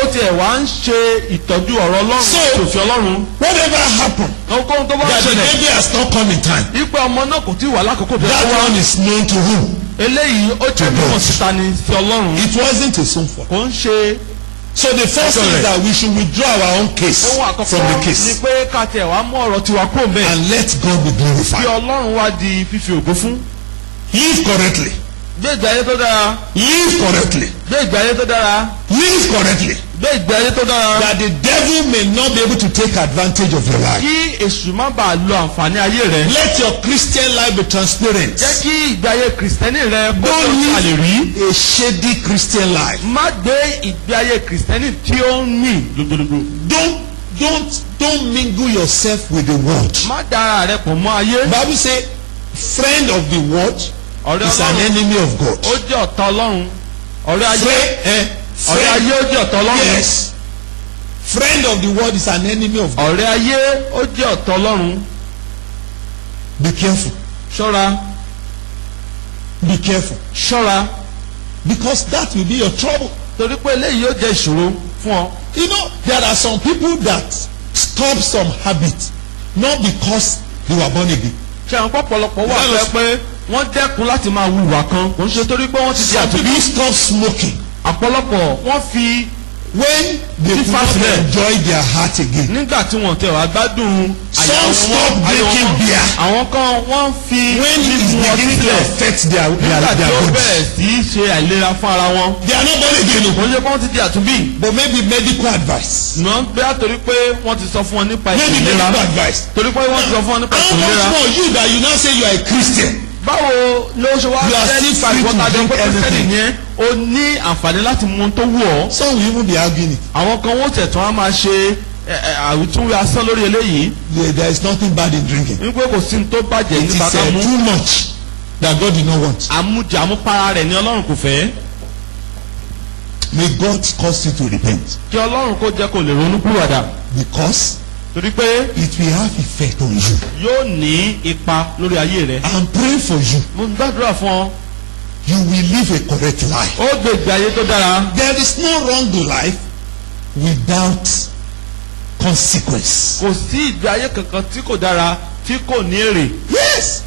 whatever happened, that the baby has not come in time, that one is known to who? To God. It wasn't his own fault. So the first thing is that we should withdraw our own case from the case and let God be glorified. Live correctly. Live correctly. Live correctly. That the devil may not be able to take advantage of your life. Let your Christian life be transparent. Don't live a shady Christian life. Don't mingle yourself with the world. The Bible says, friend of the world is an enemy of God. Yes. Friend of the world is an enemy of God. ọ̀rẹ́ ayé ó jẹ́ ọ̀tá Ọlọ́run. Be careful. ṣọ́ra. Be careful. ṣọ́ra. Because that will be your trouble. torí pé eléyìí yóò jẹ́ ìṣòro fún ọ. You know, there are some people that stop some habits not because they were born again. ṣé àwọn pọ̀pọ̀lọpọ̀ wà fẹ́ pé wọ́n dẹ́kun láti máa wu ìwà kan kò ń ṣe torí pé wọ́n ti di Some àtúbí. people stop smoking ọ̀pọ̀lọpọ̀ wọ́n fi when they could not enjoy their heart again. nígbà tí wọ́n tẹ̀ wá gbádùn Some stop drinking beer àwọn kan wọ́n fi when it is beginning to affect their nígbà tí ó body. bẹ̀rẹ̀ sí í ṣe àìlera fún ara wọn. They are not born again. kò ń ṣe pé wọ́n ti di àtúbí. But maybe medical advice. ṣùgbọ́n bí a torí pé wọ́n ti sọ fún wọn nípa Maybe ìlera medical advice. torí pé wọ́n ti sọ fún wọn nípa How ìlera. much more you that you now say you are a Christian? báwo ló ṣe wá You are jẹ́ still nípa free to ìwọ́tajọ drink pé kristiani anything. yẹn o ní àǹfààní láti mú ohun tó wù ọ́. Some will even be arguing it. àwọn kan wọ́n tẹ̀tún á máa ṣe àwítúnwí asán lórí eléyìí. There is nothing bad in drinking. wípé kò sí ní tó bàjẹ́ It is nípa ká mú. too much that God did not want. àmupara rẹ̀ ni Ọlọ́run kò fẹ́. May God cause you to repent. kí Ọlọ́run kó jẹ́ kó lè ronú kúròdà. Because torí pé it will have effect on you. yóò ní ipa lórí ayé rẹ̀. I'm praying for you. mo ń gbàdúrà fún ọ. You will live a correct life. ó gbé ìgbé ayé tó dára. There is no wrong to life without consequence. kò sí ìgbé ayé kankan tí kò dára tí kò ní èrè. Yes.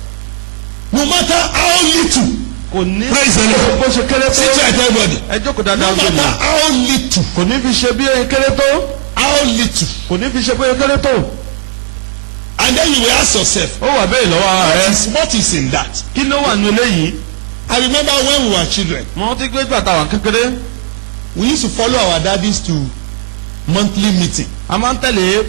No matter how little. kò ní Praise the Lord. bó ṣe kéré Sit tó. right everybody. ẹ jókòó No dáadáa matter gbèmí. how little. kò ní fi ṣe bí kéré tó. How little. kò ní fi ṣe bí kéré tó. And then you will ask yourself, ó wà bẹ́ẹ̀ lọ́wọ́ ara rẹ̀. what is in that? kí ló wà nínú eléyìí. I remember when we were children, mo ti gbé gbàtà wà kékeré. we used to follow our daddies to monthly meeting a máa ń tẹ̀lé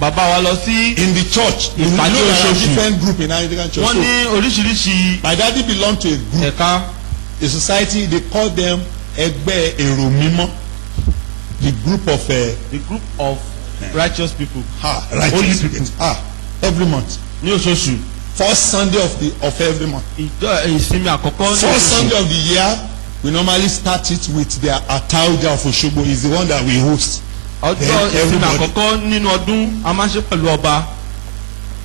bàbá wa lọ sí. in the church. You know Ìpàdé there are oṣooṣù. different group in Anglican church. wọ́n So, ní oríṣiríṣi my daddy belonged to a group, ẹ̀ka. a society. They call them Ẹgbẹ́ Èrò Mímọ́, the group of the group of righteous people. Holy righteous people. people. Every month, ní oṣooṣù. first Sunday of every month. ìjọ ìsinmi àkọ́kọ́ ní First oṣooṣù. Sunday of the year, we normally start it with their Atauja of Osogbo. Is the one that we host. ọjọ́ Then ìsinmi everybody. àkọ́kọ́ nínú ọdún a máa ń ṣe pẹ̀lú ọba.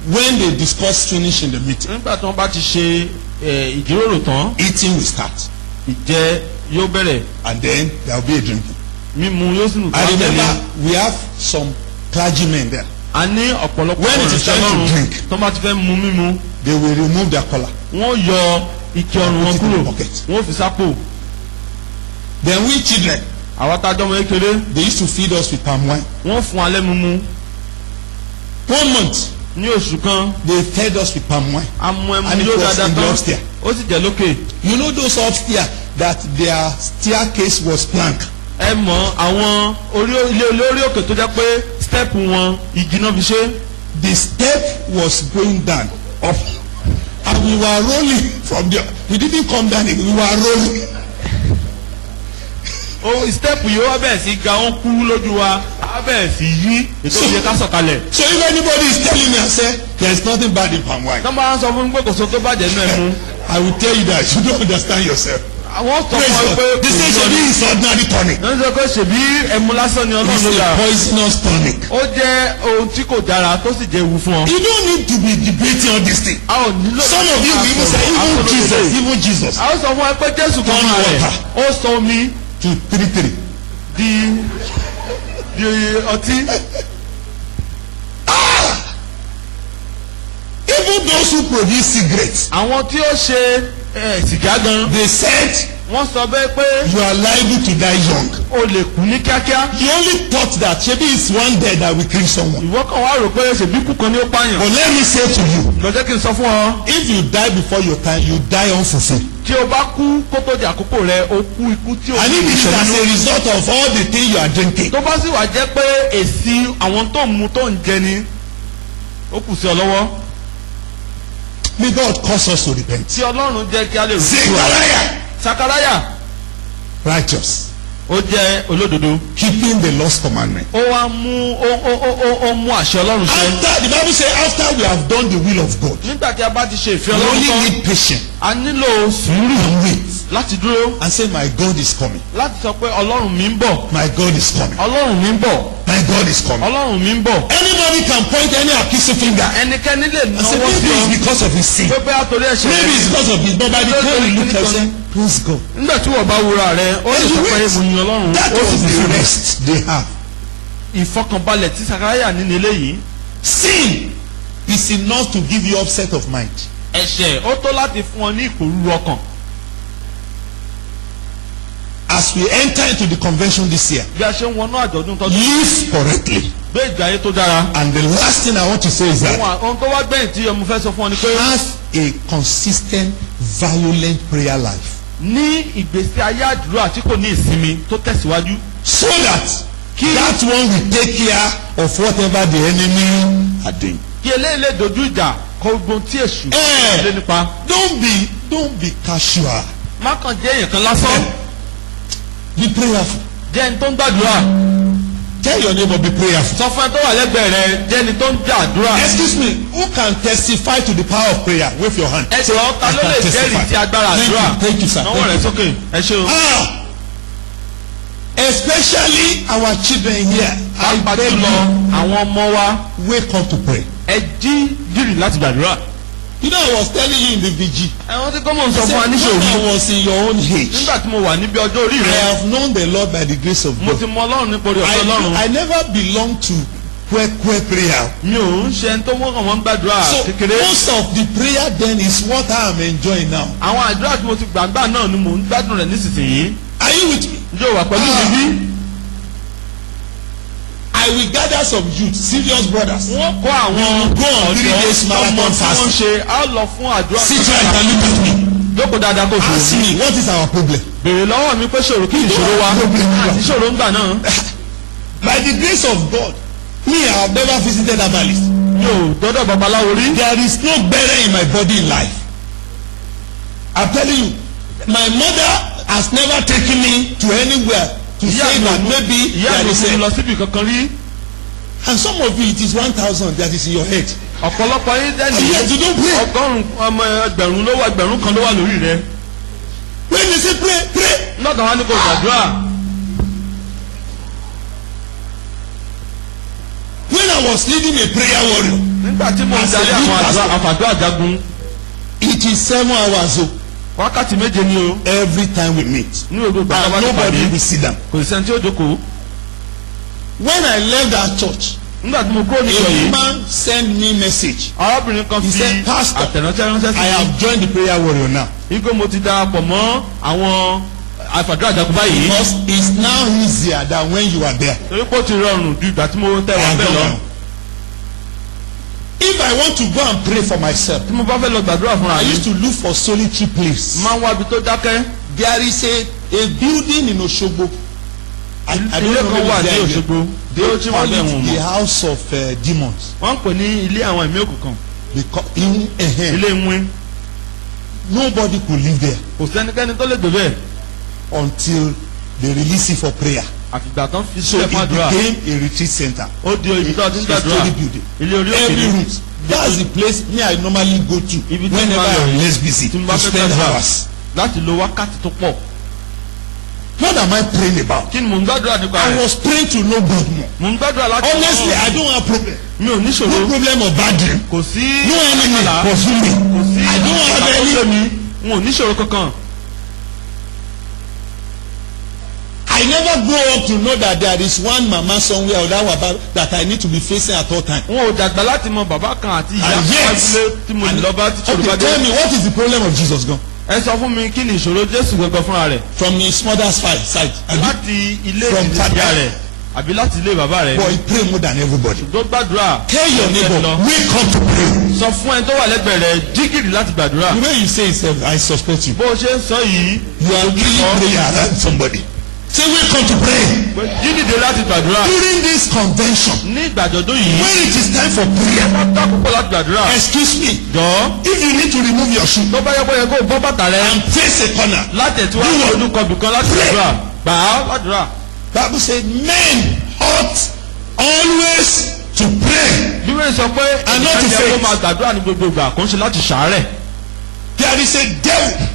When they discuss finish in the meeting, nígbà tí wọ́n bá ti ṣe ìjíròrò tán eating will start, ìjẹ yóò bẹ̀rẹ̀ and then there will be a drinking. mímu yóò sì nù tó I tẹ̀lé. remember we have some clergymen there. a ní ọ̀pọ̀lọpọ̀ When it is time to Ọlọ́run drink. tó bá ti fẹ́ mu mímu They will remove their collar. wọ́n yọ ike ọrùn wọn Put it in kúrò the pocket. wọ́n fi sápò. Then we children, àwa tá a jọmọ kékeré they used to feed us with palm wine. wọ́n fún alẹ́ mímu 1 month, ní oṣù kan they fed us with palm wine. a mú ẹmu And it yóò was dáadáa in the tán upstairs. ó sì jẹ́ lókè. You know those upstairs that their staircase was plank. ẹ mọ̀ àwọn ilé olórí òkè tó jẹ́ pé step wọn igi náà fi ṣe. The step was going down up, and we were rolling from there. We didn't come down again. We were rolling. step yìí wá bẹ̀rẹ̀ sí ga wọn kú lójú wa á bẹ̀rẹ̀ sí yí ètò ìyẹ ká sọ̀kalẹ̀. So if anybody is telling me, I say there is nothing bad in palm wine. nọ́mbà sọ fún mi pé kò sọ tó bàjẹ́ nínú ẹ̀ mú. I will tell you that you don't understand yourself. àwọn sọ Praise fún ọ pé God. The say ṣebí is ordinary tonic. wọ́n sọ pé ṣèbí ẹmu lásán ni It's Ọlọ́run ló a dà. poisonous tonic. ó jẹ́ ohun tí kò dára tó sì jẹ́ ewu fún ọ. You don't need to be debating all this thing. a ò nílò Some of you will even say even Jesus a ó sọ fún ẹ pé Jésù kan Turn rẹ̀ water. ó sọ omi to 3-3. di ọtí. Even those who produce cigarettes, àwọn tí ó ṣe sìgá gan they said wọ́n sọ bẹ́ẹ̀ pé you are liable to die young. o lè kú ní kíákíá. You only thought that ṣebí it's one day that will kill someone. ìwọ kan wá rò pé ṣèbí kú kan ní ó pààyàn. But let me say to you, lọ́jọ́ kí n sọ fún ọ. if you die before your time, you die unfulfilled. tí o bá kú kó tó di àkókò rẹ o kú ikú tí o And if it is as a result of all the things you are drinking, tó bá sì wá jẹ́ pé èsì àwọn tó ń mu tó ń jẹ ni ó kù sí ọ lọ́wọ́. may God cause us to repent. tí Ọlọ́run jẹ́ kí a lè rú Zechariah, Sakaraya righteous, ó jẹ́ olódodo. keeping the lost commandment. ó wá mú ó mú àṣẹ Ọlọ́run ṣẹ. After the Bible says, after we have done the will of God, nígbà tí a bá ti ṣe ìfẹ́ we Ọlọ́run only tán need patience a nílò sùúrù and wait. láti dúró. and say my God is coming. láti sọ pé ọlọ́run mi ń bọ̀. My God is coming. ọlọ́run mi ń bọ̀. My God is coming. ọlọ́run mi ń bọ̀. Anybody can point any accusing finger ẹnikẹ́ni lè and say náwó sí maybe ọ. it's because of his sin. pé bẹ́ẹ̀ àtòrí ẹ̀ṣẹ̀ Maybe it's because of his. But by the time we look at Maybe- say praise God. nígbà tí wọ́n bá wúra rẹ̀ ó lè sọ pé mo yin ọlọ́run. That ó sì was fi the rẹ̀. rest they have. ìfọkànbalẹ̀ tí sakaraya ní nílé yìí. Sin is enough to give you upset of mind. ẹ̀ṣẹ̀ ó tó láti fún ọ ní ìpòrúru ọkàn. As we enter into the convention this year, bí a ṣe ń wọnú àjọ̀dún tọ́jú. live correctly. gbé ìgbé ayé tó dára. And the last thing I want to say is that ohun tó wá gbẹ̀yìn tí mo fẹ́ sọ fún ọ ni pé. have a consistent, violent prayer life. ní ìgbésí ayé àdúrà tí kò ní ìsinmi tó tẹ̀síwájú. So that that one will take care of whatever the enemy are doing. kí eléyìí lè dojú ìjà kọ gbogbo tí èṣù lé nípa. Don't be casual. má kàn jẹ́ èèyàn kan lásán. Be prayerful. jẹ́ ẹni tó ń gbàdúrà. Tell your neighbor, be prayerful. sọ fún ẹ tó wà lẹ́gbẹ̀ẹ́ rẹ jẹ́ ẹni tó ń gbàdúrà. Excuse me, who can testify to the power of prayer? Wave your hand. ẹ jọ ta ló lè jẹ́rìí sí agbára àdúrà. Thank you, sir. náwó rẹ sókè ẹ ṣe o. Especially our children here. I pàápàá beg jùlọ you, àwọn ọmọ wa wake up to pray. ẹ jí gírì láti gbàdúrà. You know, I was telling you in the vigil. ẹ̀wọ̀n tí gómìnà sọ I fún wa said, níṣòro. when I was in your own age, nígbà tí mo wà níbi ọjọ́ orí I rẹ have known the Lord by the grace of mo God. ti mọ ọlọ́run nípa orí ọ̀fẹ́ ọlọ́run. I never belonged to kwe prayer. mi ò ń ṣe ẹni tó mọ́ kàn wọ́n gbàdúrà So kékeré. most of the prayer then is what I am enjoying now. àwọn àdúrà tí mo ti gbàgbà náà ni mò ń gbádùn rẹ̀ nísinsìnyí. Are you with me? ǹjẹ́ o wà pẹ̀lú mi bí? I will gather some youth, serious brothers. wọ́n kọ́ àwọn Go on 3 days marathon ọmọ tí wọ́n fasting. ṣe á lọ fún àdúrà. Sit right and look at me. jókòó dáadáa kò Ask ṣòro. me, what is our problem? béèrè lọ́wọ́ mi pé ṣòro kí ìṣòro wa àti ṣòro ń gbà náà. By the grace of God, me, I have never visited herbalist. mi ò dọ́dọ̀ babaláwo rí. There is no better in my body in life. I'm telling you, my mother has never taken me to anywhere to say that maybe ìyá there mi is fún mi a. lọ síbi kankan rí. And some of you, it is 1,000 that is in your head. ọ̀pọ̀lọpọ̀ yín And yet you dẹ́ni don't pray. ọgọ́rùn-ún ọmọ ẹgbẹ̀rún ló wà ẹgbẹ̀rún kan ló wà lórí rẹ. When they say pray, pray. lọ́dọ̀ wa ní kò gbàdúrà. When I was leading a prayer warrior, nígbà tí mo ń darí àwọn àfàdúrà jagun it is 7 hours old wákàtí méje ni o. every time we meet. ní odò gbàgbà And bá ti nobody pàdé will sit down. kò sí ẹni tí ó jókòó. When I left that church, nígbà tí mo kúrò níjọ a yìí man sent me message. arábìnrin kan He fi said, "Pastor, àtẹ̀ránṣẹ́ ránṣẹ́ I sí have joined the prayer warrior now. mi. igbó mo ti darapọ̀ mọ́ àwọn àfàdúrà jagun báyìí. Because it's now easier than when you were there. torí pé ó ti rọrùn ju ìgbà tí mo tẹ̀ wọ́n bẹ́ẹ̀ lọ. If I want to go and pray for myself, tí mo bá fẹ́ lọ gbàdúrà fúnra I mi used to look for solitary place. máa ń wá ibi tó dákẹ́. There is a building in Osogbo. I don't ilé know kan wà where ní it is. Òṣogbo bí ó ti They wà call bẹ́ẹ̀ wọ̀n it the mọ́. house of demons. wọ́n ń pè ní ilé àwọn ẹ̀mí òkùnkàn. ilé ìwín. Nobody could live there kò sẹ́nikẹ́ni tó lè gbé bẹ́ẹ̀. until they release it for prayer. àfìgbà tán fi So sílẹ̀ it fún àdúrà. became a retreat center. ó di ibi tó ti ń A gbàdúrà. story building. ilé orí òkè Every ni. room. That's the place me I normally go to Ibi tí whenever mo bá lọ I'm less busy tí mo bá to fẹ́ spend gbàdúrà hours. láti lo wákàtí tó pọ̀. What am I praying about? kí ni mò ń gbàdúrà nípa I rẹ̀? was praying to know God more. mò ń gbàdúrà láti Honestly, I don't have problem. mi ò No níṣòro. problem of bad dream. kò sí No enemy àkàlà. pursue me. kò sí I don't have àkóso any. mi. n ò níṣòro kankan. I never grow up to know that there is one mama somewhere or that I need to be facing at all time. n ò dàgbà láti mọ bàbá kan àti ìyá And yet, kan tí mo lè lọ bá tí ṣòro bá Okay, dé. tell me what is the problem of Jesus gone? ẹ sọ fún mi kí ni ìṣòro Jésù gangan fúnra rẹ̀. From his mother's side. láti ilé From ìdílé father. ìyá rẹ̀ àbí láti ilé bàbá rẹ̀. But he pray more than everybody. tó gbàdúrà. Tell your neighbor, lọ. wake up to pray. sọ fún ẹni tó wà lẹ́gbẹ̀ẹ́ rẹ̀ jígìrì láti gbàdúrà. The way you say it, I suspect you. bó o ṣe ń sọ yìí. You are really praying around somebody. Say wake up to pray. jídìde láti gbàdúrà. During this convention, ní ìgbàjọdún yìí. when it is time for prayer, wọ́n dá púpọ̀ láti gbàdúrà. excuse me, jọ. if you need to remove your shoe tó bá yẹ kó yẹ kó o bọ́ bàtà rẹ. and face a corner, láti ẹ̀tí wá ojú kan bìkan láti gbàdúrà. gbà á gbàdúrà. Bible say men ought always to pray. bíbélì sọ pé And not to ẹnìkan faint. yẹ kó máa gbàdúrà ní gbogbo ìgbà kò ń ṣe láti ṣàárẹ̀. There is a devil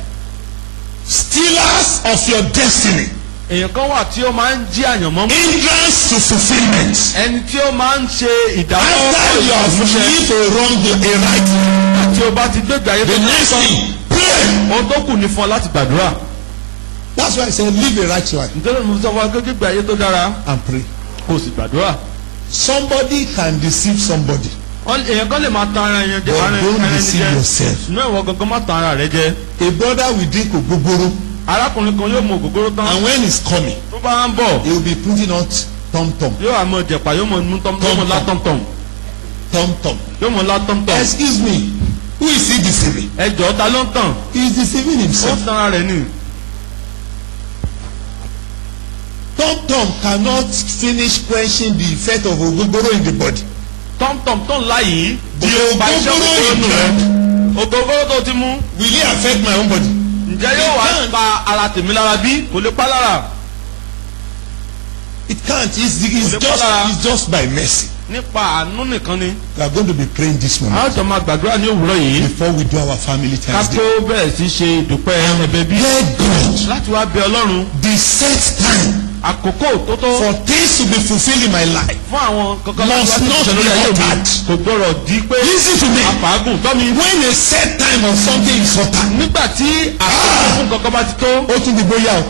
stealers of your destiny. èèyàn kan wà tí ó máa ń jí àyànmọ́ mú. Hindrance to fulfilment. ẹni tí ó máa ń ṣe ìdáwọ́ After you have lived a wrong, a right. tí o bá ti gbégbé ayé The tó next tán thing, pray. ohun tó kù ní fún ọ láti gbàdúrà. That's why I say live a right life nítorí mo sọ fún wa pé gbégbé ayé tó dára and pray. kó o sì gbàdúrà. Somebody can deceive somebody. èèyàn kan lè máa tan ara yẹn jẹ But ara don't ẹni deceive jẹ yourself. inú ẹ̀wọ̀ gangan má tan ara rẹ jẹ. A brother will drink ogogoro, arákùnrin kan yóò mu ògógóró tán and when he's coming, tó bá ń bọ̀ he will be putting on tom-tom. yóò àmọ́ jẹ̀pà yóò mọ̀ mú yóò mọ̀ látọ̀mtọ̀m Tom-tom. yóò mọ̀ látọ̀mtọ̀m. Excuse me, who is he deceiving? ẹjọ́ ta ló ń tàn He is deceiving ó himself. ń tan ara rẹ̀ ni. Tom-tom cannot finish quenching the effect of ogogoro in the body. tọ̀mtọ̀m tó ń la yìí The di pa iṣẹ́ ogogoro ògógóró in nù rẹ̀ blood ògógóró tó ti mú will it affect my own body? ǹjẹ́ yóò wá pa ara tèmi lára bí kò lè pa lára. It can't. It's just by mercy. nípa àánú nìkan ni. We are going to be praying this morning a jọ máa gbàdúrà ní òwúrọ̀ yìí before we do our family ká tó Thanksgiving. bẹ̀rẹ̀ sí ṣe ìdúpẹ́ ẹbẹ̀ bí. Let God láti wá bẹ ọlọ́run the set time àkókò tó tó for things to be fulfilled in my life. fún àwọn kankan láti wá Must not sí ìṣẹ̀lẹ̀ be ayé mi altered. kò gbọ́dọ̀ di pé Listen to me. àfàágùn tọ́ mi. When a set time of something is altered, nígbà tí àkókò fún kankan bá ti tó ó tún di bóyá o.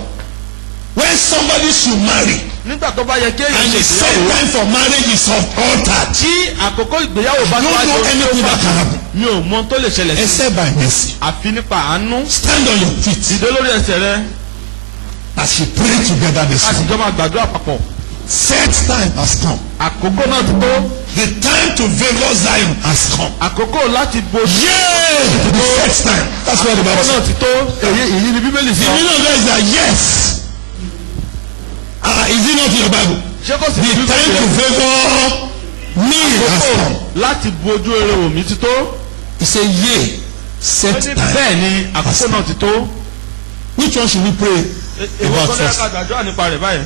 When somebody should marry nígbà tó bá yẹ kí èyí and ṣe the set ìgbéyàwó time for marriage is altered, tí àkókò ìgbéyàwó bá I tó wá don't know ṣe anything that can happen mi ò mọ tó lè ṣẹlẹ̀ sí except by mercy. àfi nípa àánú. Stand on your feet dìde lórí ẹsẹ̀ rẹ as you pray together this a sì morning. jọ máa gbàdúrà papọ̀. Set time has come. àkókò náà ti tó The time to favor Zion has come. àkókò láti bojú. Yeah, the set time. That's what the Bible àkókò náà says. ti tó èyí ni bíbélì The sọ. meaning of that is that yes. Is it not in your Bible? ṣé kò sí The bíbélì time to rẹ favor me has àkókò come. láti bojú rere wò mí ti tó. He said, yeah, set ó ní time. bẹ́ẹ̀ ni àkókò náà ti tó. Which one should we pray èwo about kan lẹ́yìn first? ká gbàdúrà nípa rẹ̀ báyìí.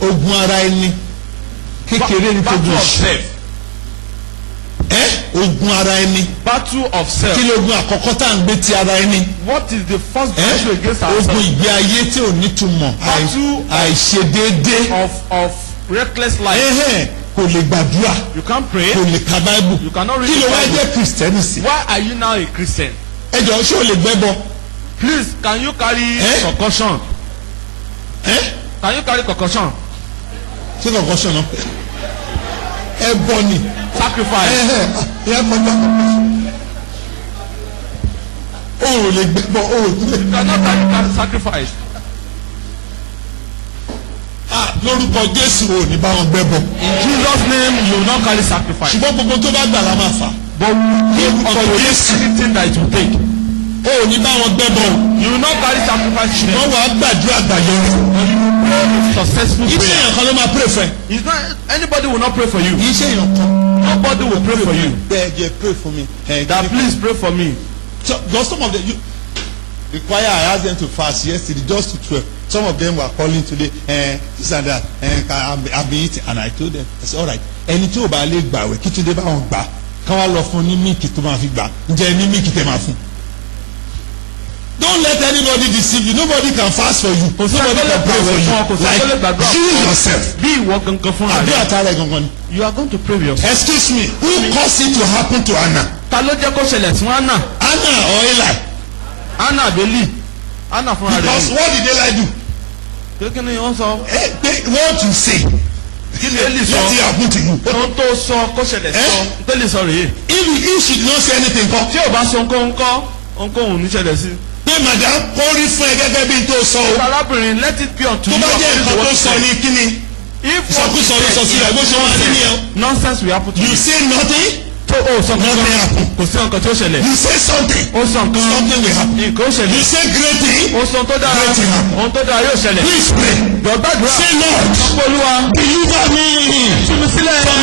Ogun ara ẹni kékeré ní battle tóbi of ṣe. self. Ogun ara ẹni. battle of self. Kí ni ogun àkọ́kọ́ tá à ń gbé ti ara ẹni? what is the first battle against Ogun ourselves. ìgbé ayé tí ò ní túmọ̀. Battle Àìṣedéédé. of reckless life. Kò lè gbàdúrà. you can't pray. Kò lè ka Bible. you cannot read Kí the ló wá Bible. jẹ́ Kristẹni sí? why are you now a Christian. Ẹ jọ̀ọ́ ṣé o lè gbẹ́bọ? please can you carry concussion. can you carry concussion. Ṣé kọ̀ọ̀kan ṣọ̀nà? Ẹ bọ ni. sacrifice. Ìyá kọjá kọ̀ọ̀kan. O ò lè gbẹ́bọ, o ò lè. you cannot carry sacrifice. Lórúkọ Jésù ò ní bá wọn gbẹ́bọ. in Jesus name you will not carry sacrifice. Ṣùgbọ́n gbogbo tó bá gbà la máa fà. but we give unto this anything that it will take. O ò ní bá wọn gbẹ́bọ. you will not carry sacrifice to them. Wọ́n wàá gbàdúrà gbàyọrí. successful Iṣẹ́ prayer. èèyàn kan ló máa pray fún ẹ. it's not anybody will not pray for you. Iṣẹ́ èèyàn kan. nobody will pray for you. Bẹ́ẹ̀ jẹ́ pray for me. that please pray for me. So, because some of them, the choir, I asked them to fast yesterday, just to 12. Some of them were calling today, this and that, I've been eating, and I told them, I said, all right, ẹni tí ò bá lè gbà wẹ̀ kí Túndé bá wọn gbà ká wá lọ fún ní míìkì tó máa fi gbà ǹjẹ́ ní míìkì tẹ́ máa fún. Don't let anybody deceive you. Nobody can fast for you. Nobody can pray for you. Like you yourself. bí ìwọ gangan fúnra Àbí rẹ. àtàrà ẹ̀ gangan ni. you are going to pray with yourself. Excuse me, who caused it to happen to Anna? ta ló jẹ́ kó ṣẹlẹ̀ sí Anna. Anna or Eli? Anna abeli. Anna fúnra Because rẹ. what did Eli do? kékeré ni wọ́n sọ. What you say? kí ni Eli sọ. Let it happen to you. ohun tó sọ kó ṣẹlẹ̀ sọ. tẹ́lẹ̀ sọ rèé. If she did not say anything, kọ́. tí o bá sọ ohunkóhun ní ṣẹlẹ̀ sí. Pé madam kó rí fún ẹ gẹ́gẹ́ bí n tó sọ o. arábìnrin let it be unto Tó you. bá jẹ́ nǹkan tó sọ ní kíni. if Ìsọkúsọ ló sọ sílẹ̀ bó ṣe wá sí ni ẹ. nonsense will happen to you. You say nothing, tó o sọ nothing nǹkan happen. kò sí nǹkan tó ṣẹlẹ̀. You say something, ó sọ nǹkan something will happen. nǹkan ó You ṣẹlẹ̀. say great thing, ó sọ tó dára Great thing happen. ohun tó dára yóò ṣẹlẹ̀. please pray. gbọ̀gbàdúrà Say Lord, ọ̀pọ̀ olúwa deliver me tú mi sílẹ̀. from